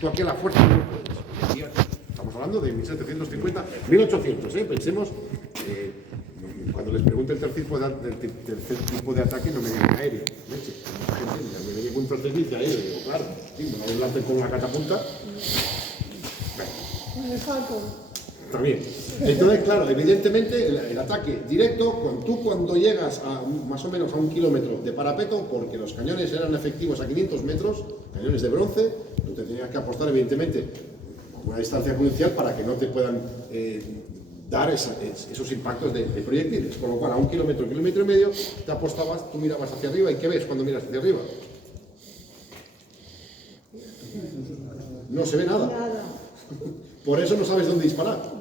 Tú aquí a la fuerza no puedes. Estamos hablando de 1750, 1800, pensemos, cuando les pregunte el tercer tipo de ataque, no me digan aéreo. Me viene un tercer tipo aéreo, digo, claro, sí, me lo lancen con la catapulta. También. Entonces, claro, evidentemente el ataque directo, tú cuando llegas a más o menos a 1 kilómetro de parapeto, porque los cañones eran efectivos a 500 metros, cañones de bronce, tú te tenías que apostar evidentemente a una distancia crucial para que no te puedan dar esos impactos de proyectiles. Con lo cual, a 1 kilómetro, 1,5 kilómetros, te apostabas, tú mirabas hacia arriba, ¿y qué ves cuando miras hacia arriba? No se ve nada. Por eso no sabes dónde disparar.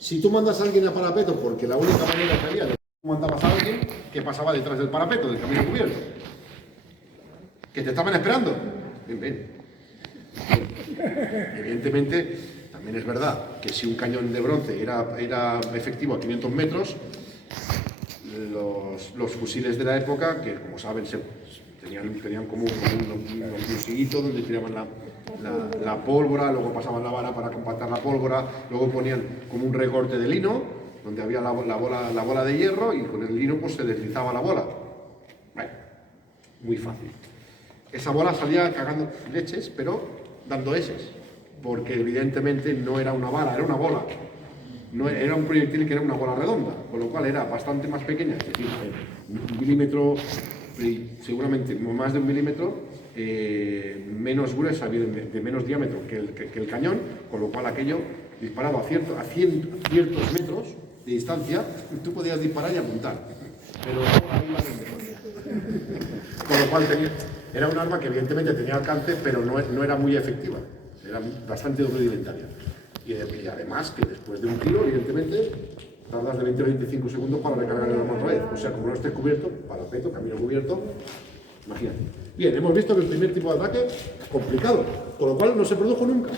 Si tú mandas a alguien a parapeto, porque la única manera que había de mandabas a alguien que pasaba detrás del parapeto, del camino cubierto, que te estaban esperando. Bien. Evidentemente, también es verdad que si un cañón de bronce era efectivo a 500 metros, los fusiles de la época, que como saben tenían como un fusillito donde tiraban la pólvora, luego pasaban la vara para compactar la pólvora, luego ponían como un recorte de lino, donde había la bola de hierro, y con el lino pues se deslizaba la bola. Bueno, muy fácil. Esa bola salía cagando leches, pero dando eses, porque evidentemente no era una bala, era una bola. No era un proyectil que era una bola redonda, con lo cual era bastante más pequeña, es decir, 1 milímetro, seguramente más de 1 milímetro, menos gruesa, de menos diámetro que el cañón, con lo cual aquello disparaba a ciertos metros de distancia, tú podías disparar y apuntar, pero no arriba del deporte. Con lo cual era un arma que evidentemente tenía alcance, pero no era muy efectiva, era bastante rudimentaria. Y además que después de un tiro, evidentemente, tardas de 20 a 25 segundos para recargar el arma otra vez. O sea, como no estés cubierto, parapeto, camino cubierto, imagínate. Bien, hemos visto que el primer tipo de ataque es complicado, con lo cual no se produjo nunca.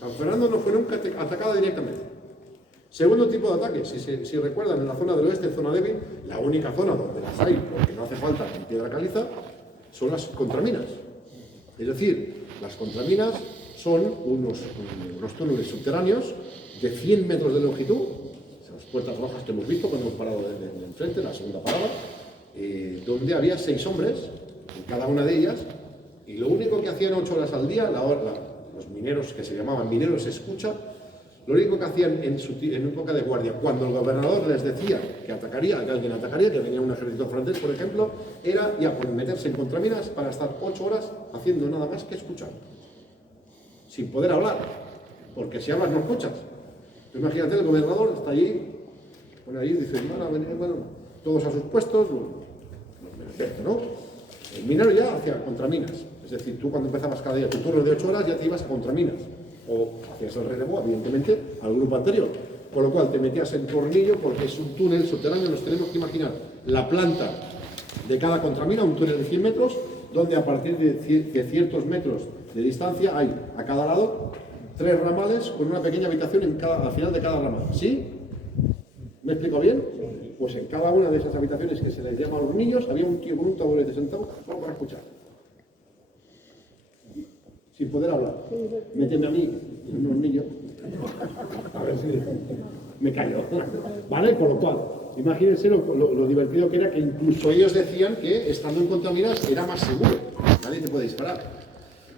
San Fernando no fue nunca atacada directamente. Segundo tipo de ataque, si recuerdan, en la zona del oeste, zona débil, la única zona donde las hay, porque no hace falta con piedra caliza, son las contraminas. Es decir, las contraminas son unos túneles subterráneos de 100 metros de longitud, esas puertas rojas que hemos visto cuando hemos parado de enfrente, la segunda parada, donde había 6 hombres en cada una de ellas, y lo único que hacían 8 horas al día, los mineros, que se llamaban mineros escucha, lo único que hacían en época de guardia, cuando el gobernador les decía que alguien atacaría, que venía un ejército francés, por ejemplo, era ya por meterse en contraminas para estar 8 horas haciendo nada más que escuchar, sin poder hablar, porque si hablas no escuchas. Tú imagínate, el gobernador está allí, pone allí, dice, bueno, todos a sus puestos, ¿no? El minero ya hacía contraminas, es decir, tú cuando empezabas cada día tu turno de 8 horas ya te ibas a contraminas, o hacías el relevo, evidentemente, al grupo anterior, con lo cual te metías en tornillo, porque es un túnel subterráneo, nos tenemos que imaginar la planta de cada contramina, un túnel de 100 metros, donde a partir de ciertos metros de distancia hay a cada lado 3 ramales con una pequeña habitación al final de cada ramal. ¿Sí? ¿Me explico bien? Pues en cada una de esas habitaciones que se les llama a los niños había un tío con un taburete sentado solo para escuchar. Sin poder hablar. Méteme a mí, unos niños. A ver si me callo. ¿Vale? Con lo cual, imagínense lo divertido que era, que incluso ellos decían que estando en contraminas era más seguro. Nadie te puede disparar.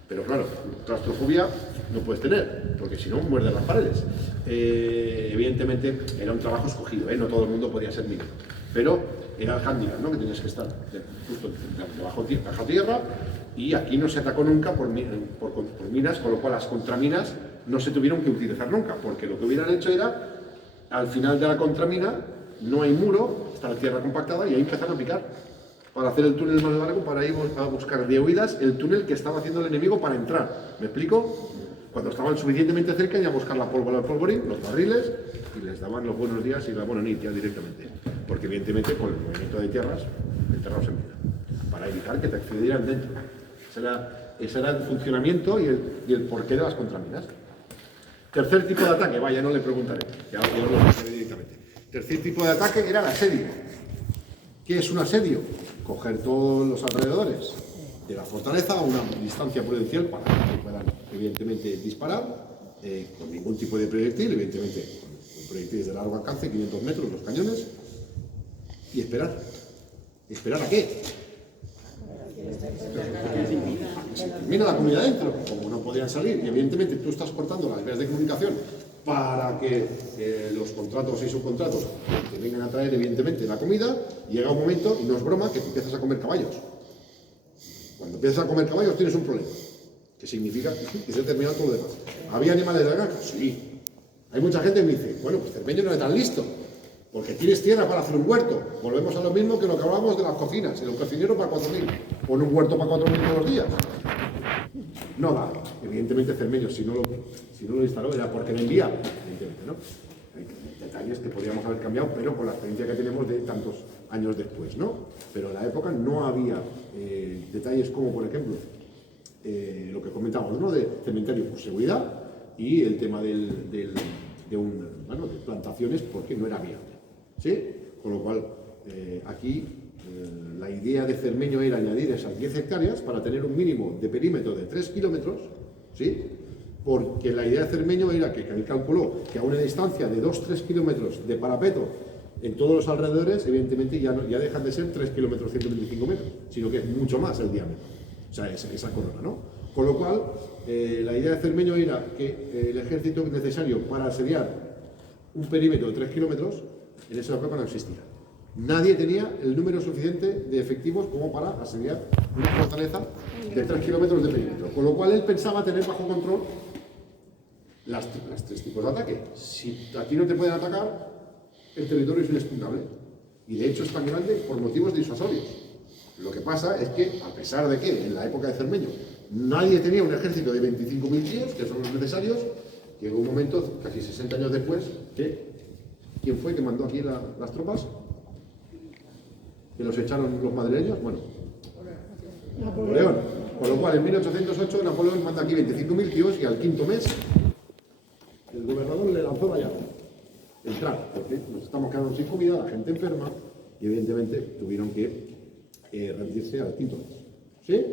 Pero claro, claustrofobia no puedes tener, porque si no muerden las paredes. Evidentemente era un trabajo escogido, no todo el mundo podía ser minero. Pero era el hándicap, ¿no? Que tenías que estar justo bajo tierra, y aquí no se atacó nunca por minas, con lo cual las contraminas no se tuvieron que utilizar nunca, porque lo que hubieran hecho era Al final de la contramina no hay muro, está la tierra compactada y ahí empezaron a picar para hacer el túnel más largo, para ir a buscar de oídas el túnel que estaba haciendo el enemigo para entrar. ¿Me explico? Cuando estaban suficientemente cerca, iban a buscar la pólvora, el polvorín, los barriles, y les daban los buenos días y la buena nit ya directamente. Porque evidentemente con el movimiento de tierras, enterrados en mina, para evitar que te accedieran dentro. Ese era el funcionamiento y el porqué de las contraminas. Tercer tipo de ataque, vaya, no le preguntaré, ya lo preguntaré directamente. Tercer tipo de ataque era el asedio. ¿Qué es un asedio? Coger todos los alrededores de la fortaleza a una distancia prudencial para que puedan, evidentemente, disparar con ningún tipo de proyectil, evidentemente con proyectiles de largo alcance, 500 metros, los cañones, y esperar. ¿Esperar a qué? A que se termine la comunidad dentro, como no podían salir, y evidentemente tú estás cortando las vías de comunicación para que los contratos y subcontratos te vengan a traer evidentemente la comida, llega un momento, y no es broma, que tú empiezas a comer caballos. Cuando empiezas a comer caballos tienes un problema, que significa que se ha terminado todo lo demás. ¿Había animales de la granja? Sí. Hay mucha gente que me dice, bueno, pues Cermeño no es tan listo, porque tienes tierra para hacer un huerto. Volvemos a lo mismo que lo que hablábamos de las cocinas, el cocinero para 4.000, pon un huerto para 4.000 todos los días. No da. Evidentemente Cermeño, si no lo instaló, era porque no envía. Evidentemente, ¿no? Hay detalles que podríamos haber cambiado, pero con la experiencia que tenemos de tantos años después, ¿no? Pero en la época no había detalles como, por ejemplo, lo que comentamos, ¿no? De cementerio por seguridad y el tema de plantaciones porque no era viable, ¿sí? Con lo cual, aquí la idea de Cermeño era añadir esas 10 hectáreas para tener un mínimo de perímetro de 3 kilómetros, ¿sí? Porque la idea de Cermeño era que él calculó que a una distancia de 2-3 kilómetros de parapeto en todos los alrededores, evidentemente ya dejan de ser 3 kilómetros 125 metros, sino que es mucho más el diámetro, o sea, esa corona, ¿no? Con lo cual, la idea de Cermeño era que el ejército necesario para asediar un perímetro de 3 kilómetros, en esa época no existía. Nadie tenía el número suficiente de efectivos como para asediar una fortaleza de 3 kilómetros de perímetro, con lo cual él pensaba tener bajo control las 3 tipos de ataque. Si a ti no te pueden atacar, el territorio es inexpugnable, y de hecho es tan grande por motivos disuasorios. Lo que pasa es que, a pesar de que en la época de Cermeño nadie tenía un ejército de 25.000 tíos, que son los necesarios, llegó un momento, casi 60 años después, que ¿quién fue que mandó aquí las tropas? ¿Que los echaron los madrileños? Bueno, Napoleón. Con lo cual, en 1808, Napoleón manda aquí 25.000 tíos y al quinto mes el gobernador le lanzó la llave. Entrar, porque nos estamos quedando sin comida, la gente enferma, y evidentemente tuvieron que rendirse al quinto mes. ¿Sí?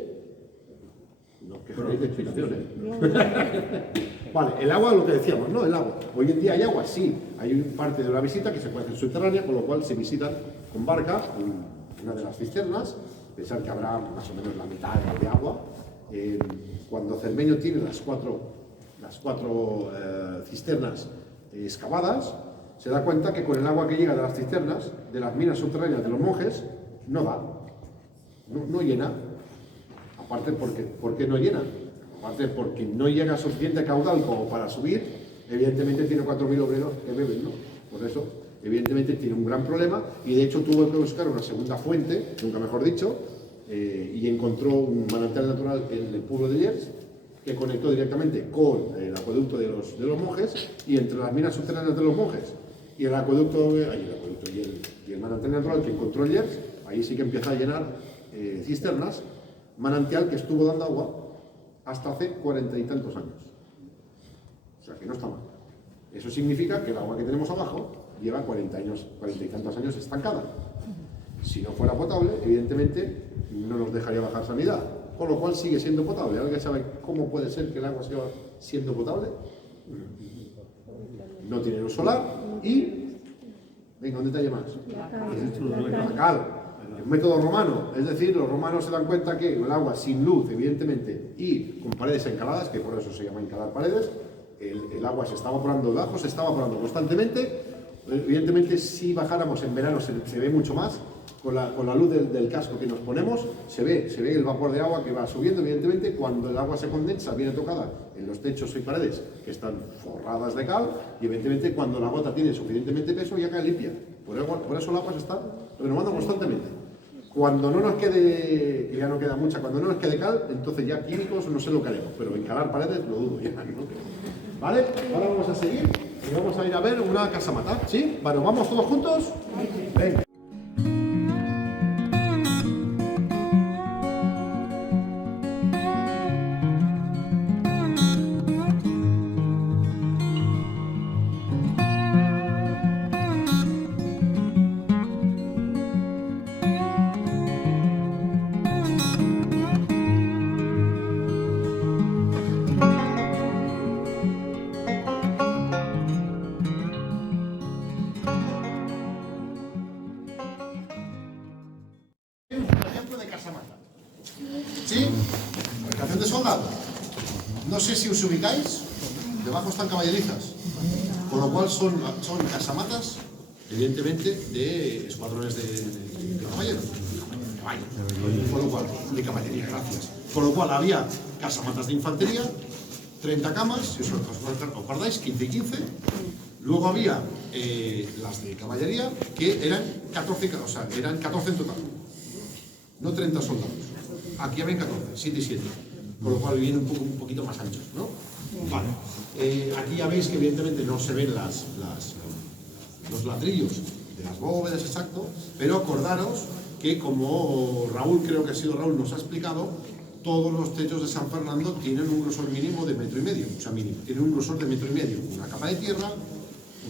No quejaréis de explicaciones. Vale, el agua, lo que decíamos, ¿no? El agua. Hoy en día hay agua, sí. Hay parte de una visita que se puede hacer subterránea, con lo cual se visitan con barca una de las cisternas. Pensar que habrá más o menos la mitad de agua. Cuando Cermeño tiene las cuatro cisternas excavadas, se da cuenta que con el agua que llega de las cisternas, de las minas subterráneas de los monjes, no da. No llena. Aparte, ¿por qué no llena? Aparte, porque no llega suficiente caudal como para subir, evidentemente tiene 4.000 obreros que beben, ¿no? Por eso, evidentemente tiene un gran problema, y de hecho tuvo que buscar una segunda fuente, nunca mejor dicho, y encontró un manantial natural en el pueblo de Llers, que conectó directamente con el acueducto de los monjes, y entre las minas subterráneas de los monjes y el acueducto y el manantial natural que encontró en Llers, ahí sí que empieza a llenar cisternas, manantial que estuvo dando agua hasta hace 40 y tantos años. O sea que no está mal. Eso significa que el agua que tenemos abajo lleva 40 y tantos años estancada. Si no fuera potable, evidentemente no nos dejaría bajar sanidad, con lo cual sigue siendo potable. ¿Alguien sabe cómo puede ser que el agua siga siendo potable? No tiene luz solar y... Venga, un detalle más. La cal. Un método romano, es decir, los romanos se dan cuenta que el agua sin luz, evidentemente, y con paredes encaladas, que por eso se llama encalar paredes, el agua se está evaporando debajo, se está evaporando constantemente. Evidentemente, si bajáramos en verano se ve mucho más, con la luz del casco que nos ponemos, se ve el vapor de agua que va subiendo, evidentemente. Cuando el agua se condensa, viene tocada en los techos y paredes que están forradas de cal y evidentemente cuando la gota tiene suficientemente peso ya cae limpia. Por eso el agua se está renovando constantemente. Cuando no nos quede, que ya no queda mucha, cuando no nos quede cal, entonces ya químicos no sé lo que haremos, pero encalar paredes lo dudo ya, ¿no? ¿Vale? Ahora vamos a seguir y vamos a ir a ver una casamata, ¿sí? Bueno, ¿vamos todos juntos? Venga. ¿Sí? Fabricación de soldado. No sé si os ubicáis, debajo están caballerizas, con lo cual son casamatas, evidentemente, de escuadrones de caballeros. Con lo cual, de caballería, gracias. Con lo cual había casamatas de infantería, 30 camas, si os acordáis, 15 y 15. Luego había las de caballería, que eran 14, o sea, eran 14 en total, no 30 soldados. Aquí habían 14, 7 y 7, con lo cual vienen un poquito más anchos, ¿no? Vale. Aquí ya veis que evidentemente no se ven los ladrillos de las bóvedas, exacto, pero acordaros que como Raúl, creo que ha sido Raúl, nos ha explicado, todos los techos de San Fernando tienen un grosor mínimo de 1,5 metros, o sea, mínimo, tienen un grosor de 1,5 metros, una capa de tierra,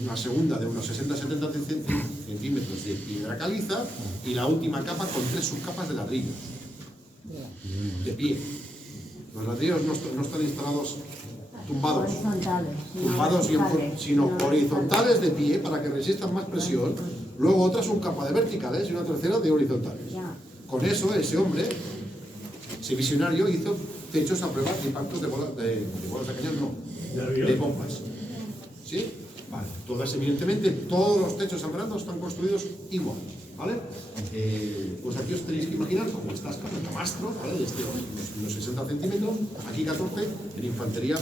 una segunda de unos 60-70 centímetros de piedra caliza y la última capa con 3 subcapas de ladrillos. De pie. Los ladrillos no están instalados tumbados, sino horizontales de pie para que resistan más presión. Luego otras son capas de verticales y una tercera de horizontales. Con eso ese hombre, ese visionario, hizo techos a prueba de impactos de bolas de cañón, no, de bombas. ¿Sí? Vale. Entonces, evidentemente, todos los techos San Fernando están construidos igual. ¿Vale? Pues aquí os tenéis que imaginar como estas casas de camastro, ¿vale? De unos 60 centímetros, aquí 14, en infantería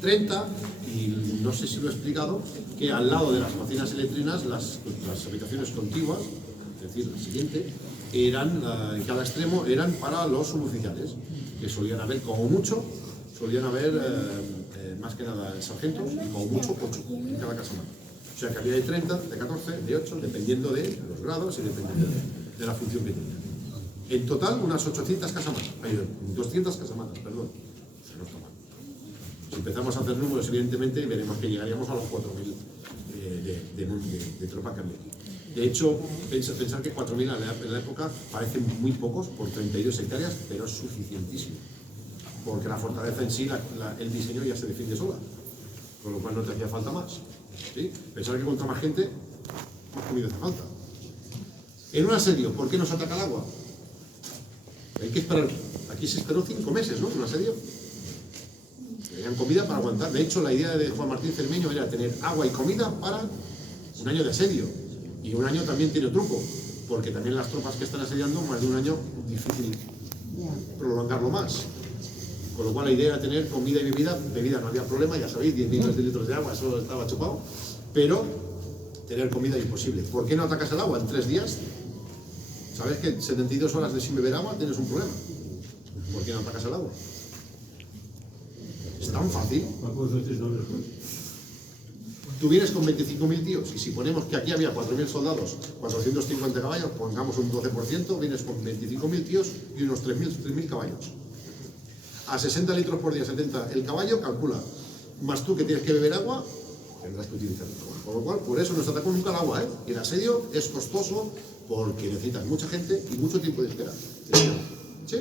30, y no sé si lo he explicado, que al lado de las cocinas y letrinas, las habitaciones contiguas, es decir, la siguiente, eran, en cada extremo, eran para los suboficiales, que solían haber, como mucho, más que nada sargentos, y como mucho 8 en cada casamata. O sea que había de 30, de 14, de 8, dependiendo de los grados y dependiendo de la función que tenía. En total, unas 800 casamatas, 200 casamatas, perdón. No está mal. Si empezamos a hacer números, evidentemente, veremos que llegaríamos a los 4.000 de tropa que había aquí. De hecho, pensar que 4.000 en la época parecen muy pocos por 32 hectáreas, pero es suficientísimo. Porque la fortaleza en sí, el diseño ya se defiende sola, con lo cual no te hacía falta más. ¿Sí? Pensar que contra más gente, más comida hace falta. En un asedio, ¿por qué nos ataca el agua? Hay que esperar. Aquí se esperó 5 meses, ¿no? En un asedio. Tenían comida para aguantar. De hecho, la idea de Juan Martín Cermeño era tener agua y comida para un año de asedio. Y un año también tiene truco, porque también las tropas que están asediando, más de un año, difícil prolongarlo más. Con lo cual la idea era tener comida y bebida no había problema, ya sabéis, 10 millones de litros de agua, eso estaba chupado, pero tener comida imposible. ¿Por qué no atacas el agua en 3 días? ¿Sabes que 72 horas de sin beber agua tienes un problema? ¿Por qué no atacas el agua? Es tan fácil. Tú vienes con 25.000 tíos y si ponemos que aquí había 4.000 soldados, 450 caballos, pongamos un 12%, vienes con 25.000 tíos y unos 3.000 caballos. A 60 litros por día, 70 el caballo, calcula. Más tú que tienes que beber agua, tendrás que utilizarlo. Por lo cual, por eso no se atacó nunca el agua, ¿eh? El asedio es costoso porque necesitas mucha gente y mucho tiempo de espera. ¿Sí?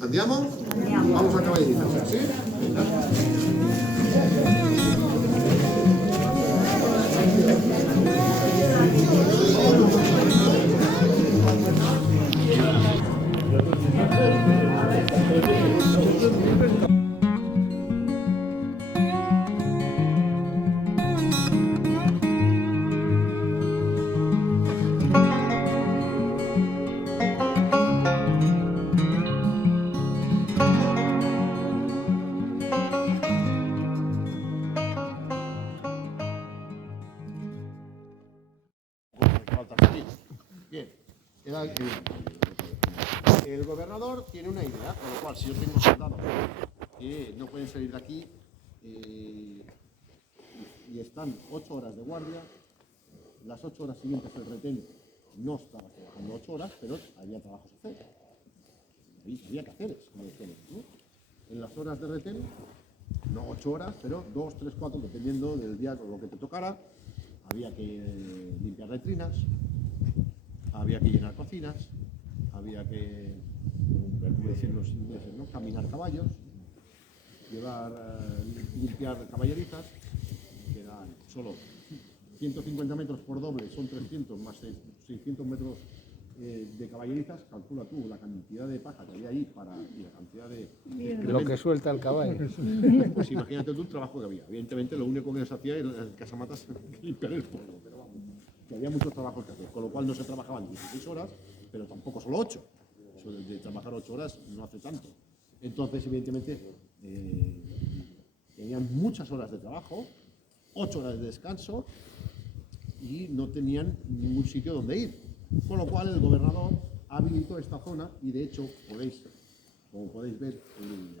¿Andiamo? Vamos a caballerizar, ¿sí? matarse aquí. Bien, el gobernador tiene una idea, con lo cual si yo tengo soldados que no pueden salir de aquí y están 8 horas de guardia, las 8 horas siguientes el retén no estaba trabajando 8 horas, pero había trabajos a hacer. Había que hacer eso, ¿no? En las horas de retén, no 8 horas, pero 2, 3, 4, dependiendo del día o lo que te tocara, había que limpiar letrinas, había que llenar cocinas, había que, como dicen los ingleses, ¿no? Caminar caballos, limpiar caballerizas, que eran solo 150 metros por doble, son 300 más 600 metros de caballerizas. Calcula tú la cantidad de paja que había ahí y la cantidad de... Lo que suelta el caballo. Pues imagínate tú el trabajo que había. Evidentemente lo único que se hacía era en casamatas limpiar el polvo, pero vamos, que había muchos trabajos que hacer, con lo cual no se trabajaban 16 horas, pero tampoco solo 8. Eso de trabajar 8 horas no hace tanto. Entonces, evidentemente, tenían muchas horas de trabajo, 8 horas de descanso y no tenían ningún sitio donde ir. Con lo cual el gobernador habilitó esta zona y de hecho como podéis ver,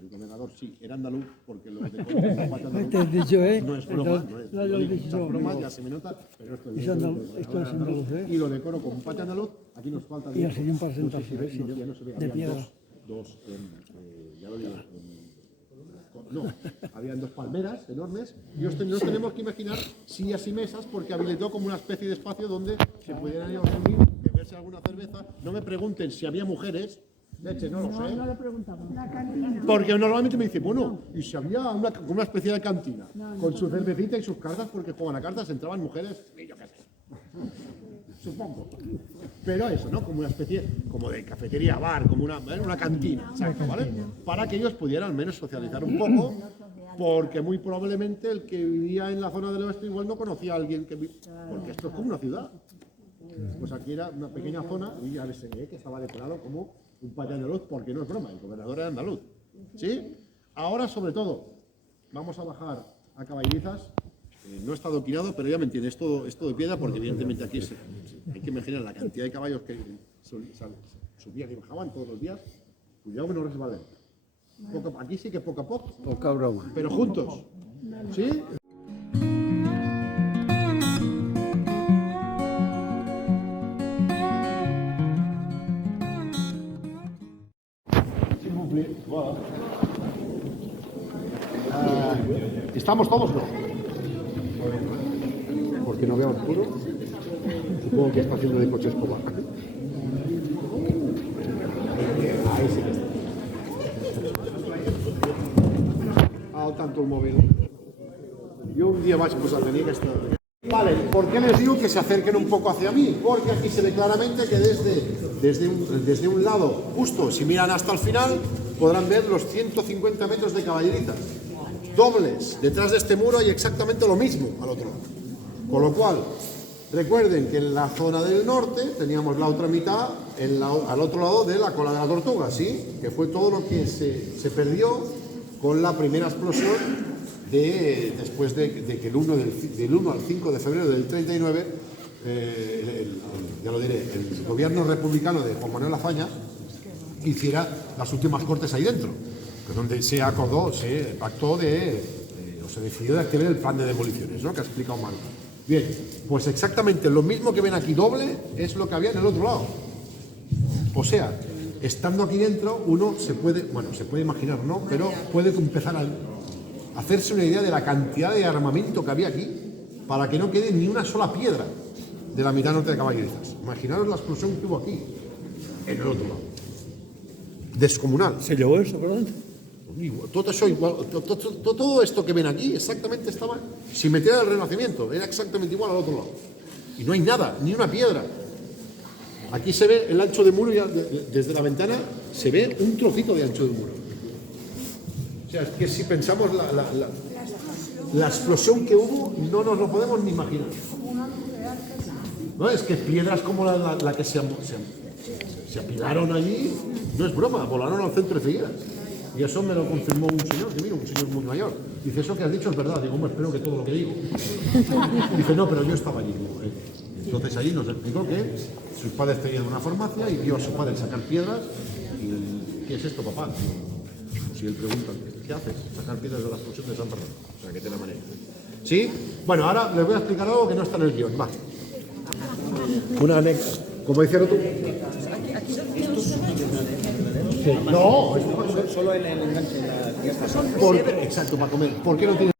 el gobernador sí era andaluz porque lo de no es broma, muchas bromas, ya se me nota, pero esto es andaluz, y lo decoro con un patio andaluz. Aquí nos falta ya no se ve, habían dos ya lo digo, habían 2 palmeras enormes y nos tenemos que imaginar sillas y mesas porque habilitó como una especie de espacio donde se pudieran ir a reunir, beberse alguna cerveza. No me pregunten si había mujeres, leche, no lo sé. No le preguntamos. Porque normalmente me dicen, bueno, y si había una especie de cantina con su cervecita y sus cartas, porque juegan a cartas, entraban mujeres, y yo qué sé. Supongo. Pero eso, ¿no? Como una especie como de cafetería, bar, como una cantina, exacto, ¿vale? Para que ellos pudieran al menos socializar un poco, porque muy probablemente el que vivía en la zona del oeste igual no conocía a alguien porque esto es como una ciudad. Pues aquí era una pequeña zona y ya se ve que estaba decorado como un patio andaluz, porque no es broma, el gobernador era andaluz. ¿Sí? Ahora, sobre todo, vamos a bajar a Caballerizas. No está adoquinado, pero ya me entiendes, esto de piedra, porque evidentemente aquí hay que imaginar la cantidad de caballos que subían y bajaban todos los días. Cuidado que no resbalen. Aquí sí que poco a poco. Poca broma. Pero juntos. ¿Sí? ¿Estamos todos? No. Porque no veo oscuro. Supongo que está haciendo de coche escoba. Ahí sí que está. Al tanto el móvil. Yo un día vaig posar tenir aquesta... Vale, ¿por qué les digo que se acerquen un poco hacia mí? Porque aquí se ve claramente que desde un lado, justo, si miran hasta el final, podrán ver los 150 metros de caballerizas. Dobles. Detrás de este muro hay exactamente lo mismo al otro lado. Con lo cual, recuerden que en la zona del norte teníamos la otra mitad al otro lado de la cola de la tortuga, ¿sí? Que fue todo lo que se perdió con la primera explosión después de que del 1 al 5 de febrero del 39, ya lo diré, el gobierno republicano de Juan Manuel Azaña hiciera las últimas cortes ahí dentro, donde se acordó, se pactó o se decidió de activar el plan de demoliciones, ¿no? Que ha explicado Manu. Bien, pues exactamente lo mismo que ven aquí doble es lo que había en el otro lado. O sea, estando aquí dentro, uno se puede imaginar, ¿no? Pero puede empezar a hacerse una idea de la cantidad de armamento que había aquí para que no quede ni una sola piedra de la mitad norte de Caballerizas. Imaginaros la explosión que hubo aquí, en el otro lado. Descomunal. ¿Se llevó eso, perdón? Todo eso igual, todo esto que ven aquí exactamente estaba simetría del Renacimiento, era exactamente igual al otro lado. Y no hay nada, ni una piedra. Aquí se ve el ancho de muro, ya desde la ventana se ve un trocito de ancho de muro. O sea, es que si pensamos la explosión que hubo, no nos lo podemos ni imaginar. No, es que piedras como la que se apilaron allí, no es broma, volaron al centro de Figueras. Y eso me lo confirmó un señor, que mira, un señor muy mayor. Dice, eso que has dicho es verdad. Digo, hombre, espero que todo lo que digo. Dice, no, pero yo estaba allí. Digo, Entonces allí nos explicó que sus padres tenían una farmacia y vio a su padre sacar piedras y ¿qué es esto, papá? Si él pregunta, ¿qué haces? Sacar piedras de la explosión de San Fernando. O sea, que tiene manera. ¿Sí? Bueno, ahora les voy a explicar algo que no está en el guión. Va. Una anécdota. ¿Cómo hicieron tú? Sí. No, Solo en el enganche. exacto, para comer. ¿Por qué no tiene?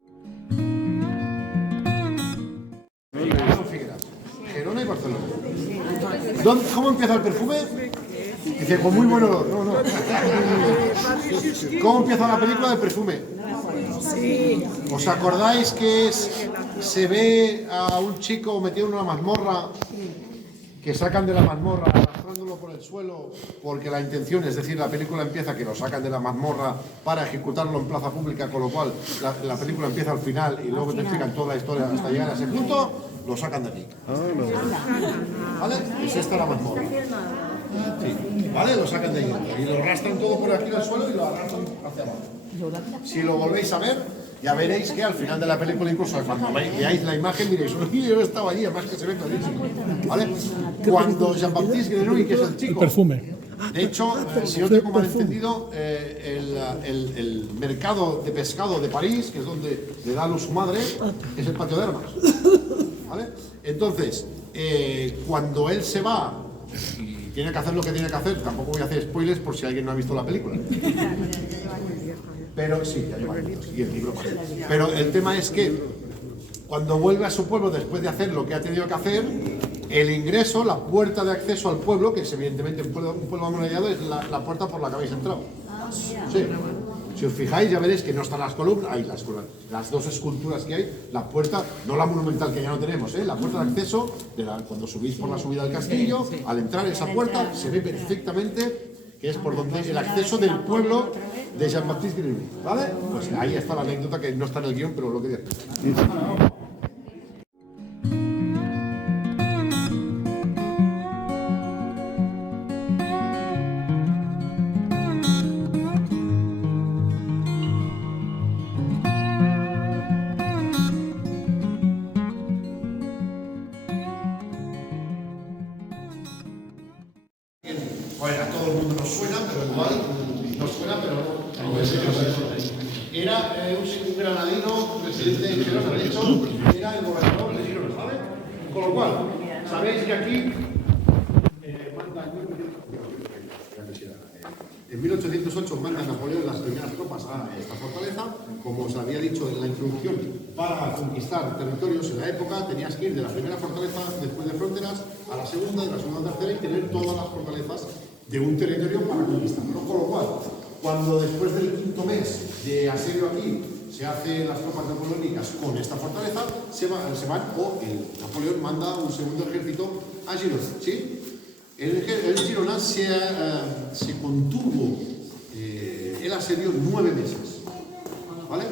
Gerona y Barcelona. ¿Cómo empieza el perfume? Dice, con muy buen olor. No. ¿Cómo empieza la película del perfume? ¿Os acordáis que se ve a un chico metido en una mazmorra, que sacan de la mazmorra arrastrándolo por el suelo, porque la intención, es decir, la película empieza que lo sacan de la mazmorra para ejecutarlo en plaza pública, con lo cual la película empieza al final y luego te explican toda la historia hasta llegar a ese punto, lo sacan de aquí. ¿Vale? Es esta la mazmorra. Sí, ¿vale? Lo sacan de ahí y lo arrastran todo por aquí al suelo y lo arrastran hacia abajo. Si lo volvéis a ver, ya veréis que al final de la película, incluso cuando veáis la imagen, diréis, yo no estaba allí, además que se ve clarísimo. ¿Vale? Cuando Jean-Baptiste Grenouille, que es el chico, de hecho, si no tengo mal entendido, el mercado de pescado de París, que es donde le da a luz su madre, es el Patio de Armas. ¿Vale? Entonces, cuando él se va y tiene que hacer lo que tiene que hacer, tampoco voy a hacer spoilers por si alguien no ha visto la película. Pero sí, ya lleva años, y el libro. Pero el tema es que cuando vuelve a su pueblo después de hacer lo que ha tenido que hacer, el ingreso, la puerta de acceso al pueblo, que es evidentemente un pueblo amurallado, es la puerta por la que habéis entrado. Sí. Si os fijáis ya veréis que no están las columnas, hay las dos esculturas que hay, la puerta, no la monumental que ya no tenemos, la puerta de acceso, cuando subís por la subida al castillo, al entrar esa puerta se ve perfectamente que es por donde el acceso del pueblo de Jean-Baptiste Grenouille, ¿vale? Pues ahí está la anécdota que no está en el guión, pero lo quería hacer. Bueno, a todo el mundo nos suena, pero igual nos suena, pero no. Era un granadino, presidente de Girona, de hecho, era el gobernador de Girona, ¿vale? Con lo cual, sabéis que aquí en 1808 manda Napoleón las primeras tropas a esta fortaleza. Como os había dicho en la introducción, para conquistar territorios en la época tenías que ir de la primera fortaleza después de fronteras a la segunda, de la segunda a la tercera y tener todas las fortalezas de un territorio para conquistarlo. Con lo cual, cuando después del quinto mes de asedio aquí se hacen las tropas napoleónicas con esta fortaleza, se van o Napoleón manda un segundo ejército a Girona, ¿sí? En Girona se contuvo el asedio 9 meses, ¿vale?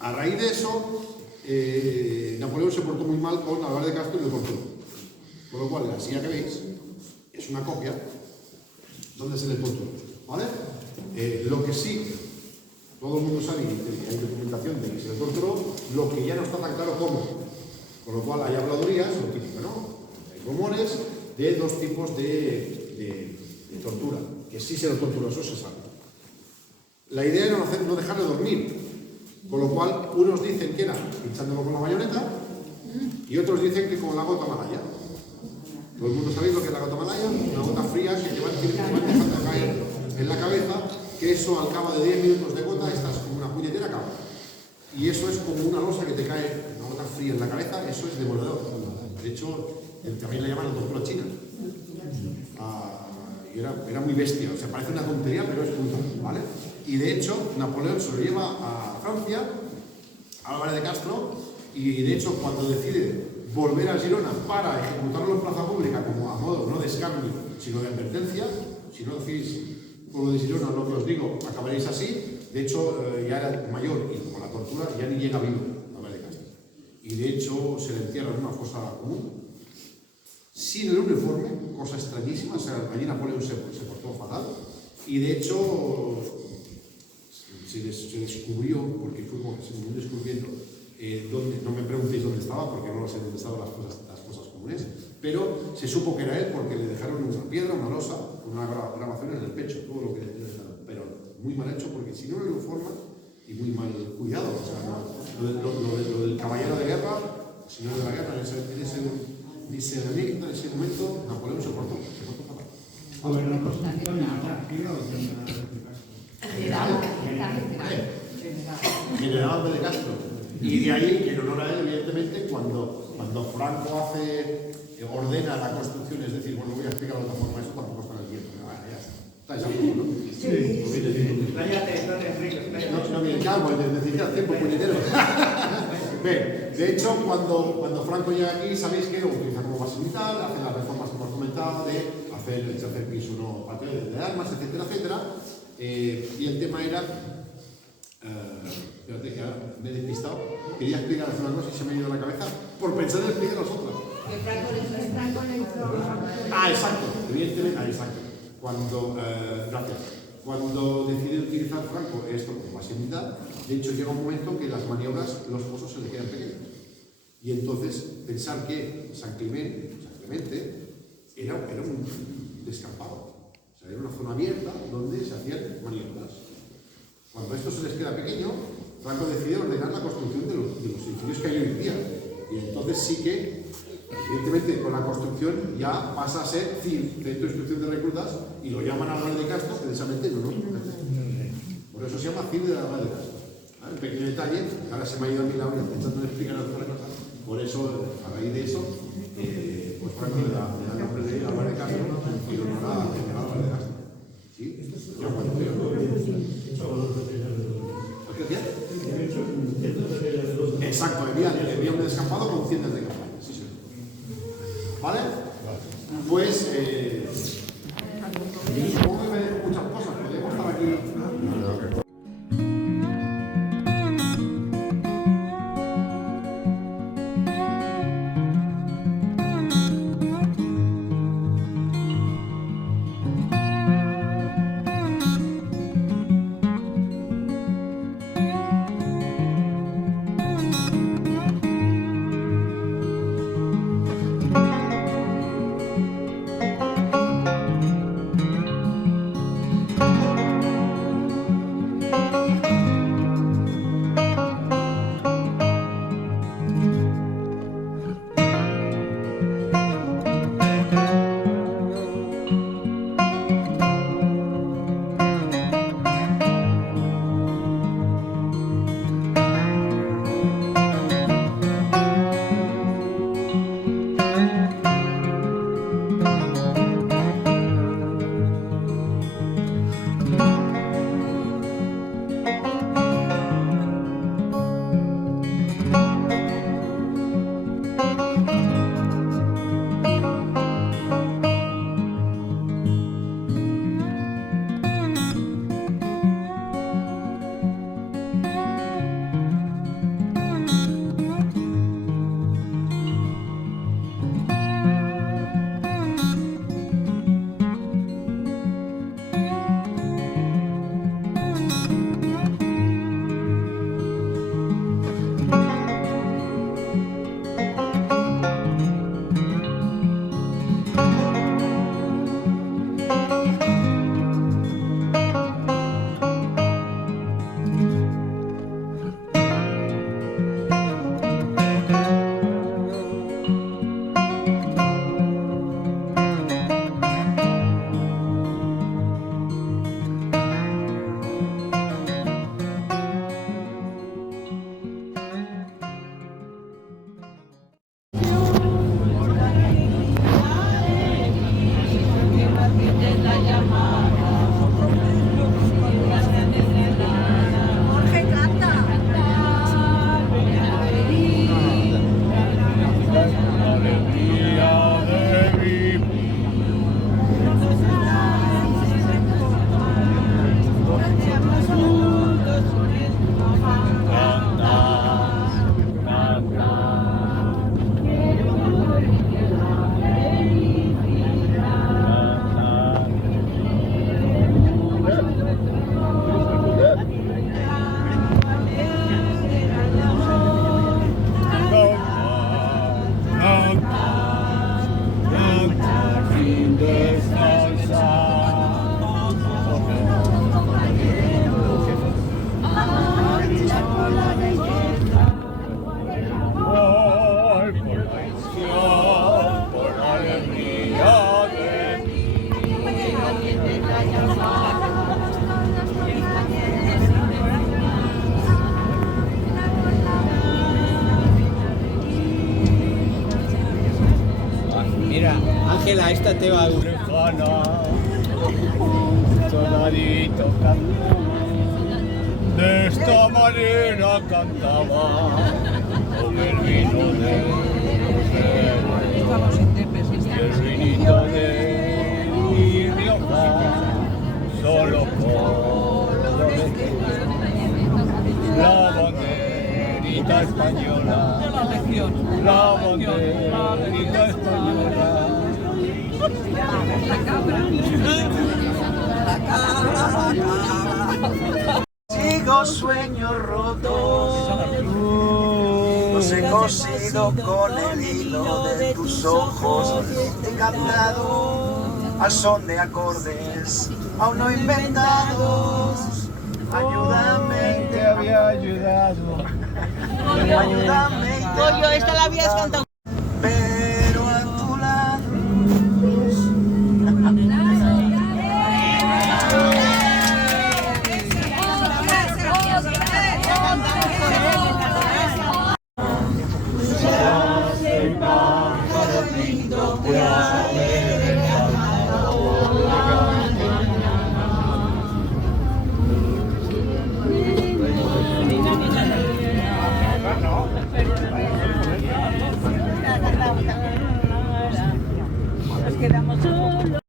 A raíz de eso, Napoleón se portó muy mal con Álvarez de Castro y lo torturó. Con lo cual, la silla que veis es una copia donde se le torturó, ¿vale? Lo que sí, todo el mundo sabe, y hay documentación de que se le torturó, lo que ya no está tan claro cómo. Con lo cual hay habladurías, lo típico, ¿no? Hay rumores de dos tipos de tortura, que sí se lo torturó, eso se sabe. La idea era no dejarle dormir, con lo cual unos dicen que era pinchándolo con la bayoneta y otros dicen que con la gota malaya. Todo el mundo sabéis lo que es la gota malaya, una gota fría que te van dejando caer en la cabeza, que eso al cabo de 10 minutos de gota estás como una puñetera cama. Y eso es como una losa que te cae, una gota fría en la cabeza, eso es demoledor. De hecho, también le llaman la tortura china. Y era muy bestia, o sea, parece una tontería, pero es brutal, ¿vale? Y de hecho, Napoleón se lo lleva a Francia, a Álvarez de Castro, y de hecho, cuando decide volver a Girona para ejecutarlo en plaza pública, como a modo no de escarnio, sino de advertencia, si no decís pueblo de Girona lo que os digo, acabaréis así. De hecho, ya era mayor y como la tortura ya ni llega vivo Álvarez de Castro. Y de hecho, se le entierra en una fosa común, sin el uniforme, cosa extrañísima. O sea, allí Napoleón se portó fatal. Y de hecho, se descubrió, porque fue como un descubrimiento, no me preguntéis dónde estaba, porque no lo sé dónde estaban las cosas comunes, pero se supo que era él porque le dejaron una piedra, una losa, con una grabación en el pecho, todo lo que le dejaron. Pero muy mal hecho porque si no lo informa y muy mal cuidado. O sea, lo del caballero de guerra, señor de la guerra, en ese momento Napoleón se portó fatal. General de Castro. Y de ahí, en honor a él, evidentemente, cuando Franco ordena la construcción, es decir, bueno, voy a explicar de otra forma, eso tampoco está en el tiempo. Ya está. ¿Estáis a punto, no? Sí. No, bien, claro, es decir, ya tiempo puñetero. Bien, de hecho, cuando Franco llega aquí, sabéis que lo utiliza como base militar, hace las reformas que hemos comentado de hacer piso no patio de armas, etcétera, etcétera. Y el tema era, espérate que ahora me he despistado, quería explicar una cosa y se me ha ido a la cabeza por pensar en explicar a nosotros. Exacto, evidentemente, exacto. Gracias. Cuando decide utilizar Franco esto como base militar, de hecho llega un momento que las maniobras, los fosos se le quedan pequeños. Y entonces pensar que San Clemente era un descampado. O sea, era una zona abierta donde se hacían maniobras. Cuando esto se les queda pequeño, Franco decide ordenar la construcción de los edificios que hay hoy en día. Y entonces sí que, evidentemente, con la construcción ya pasa a ser CIR, Centro de Instrucción de Reclutas, y lo llaman a Alvar de Castro, precisamente en honor. Por eso se llama CIR de Alvar de Castro. Un pequeño detalle, ahora se me ha ido a mi lado intentando explicar otra cosa. Por eso, a raíz de eso, pues Franco le da el nombre de Alvar de Castro y lo honora a general Alvar de Castro. ¿Sí? Yo cuando veo. Exacto, envía un descampado con tiendas de campaña. Sí, sí. ¿Vale? Pues, supongo que me dejo muchas cosas, podríamos estar aquí. Mira, Ángela, esta te va a gustar. Soldadito de esta manera cantaba con el vino de el vinito de mi Rioja, solo por la banderita española, la banderita española. Sigo sueños rotos, los he cosido con el hilo de tus ojos, he cantado al son de acordes aún no inventados. Ayúdame, Te había ayudado. ayúdame. Pollo, esta la habías cantado. Pero a tu lado. Nos quedamos solos.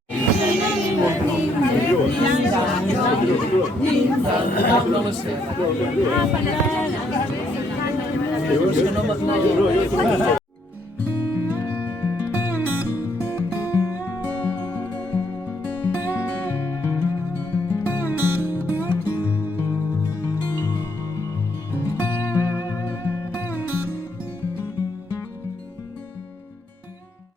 No,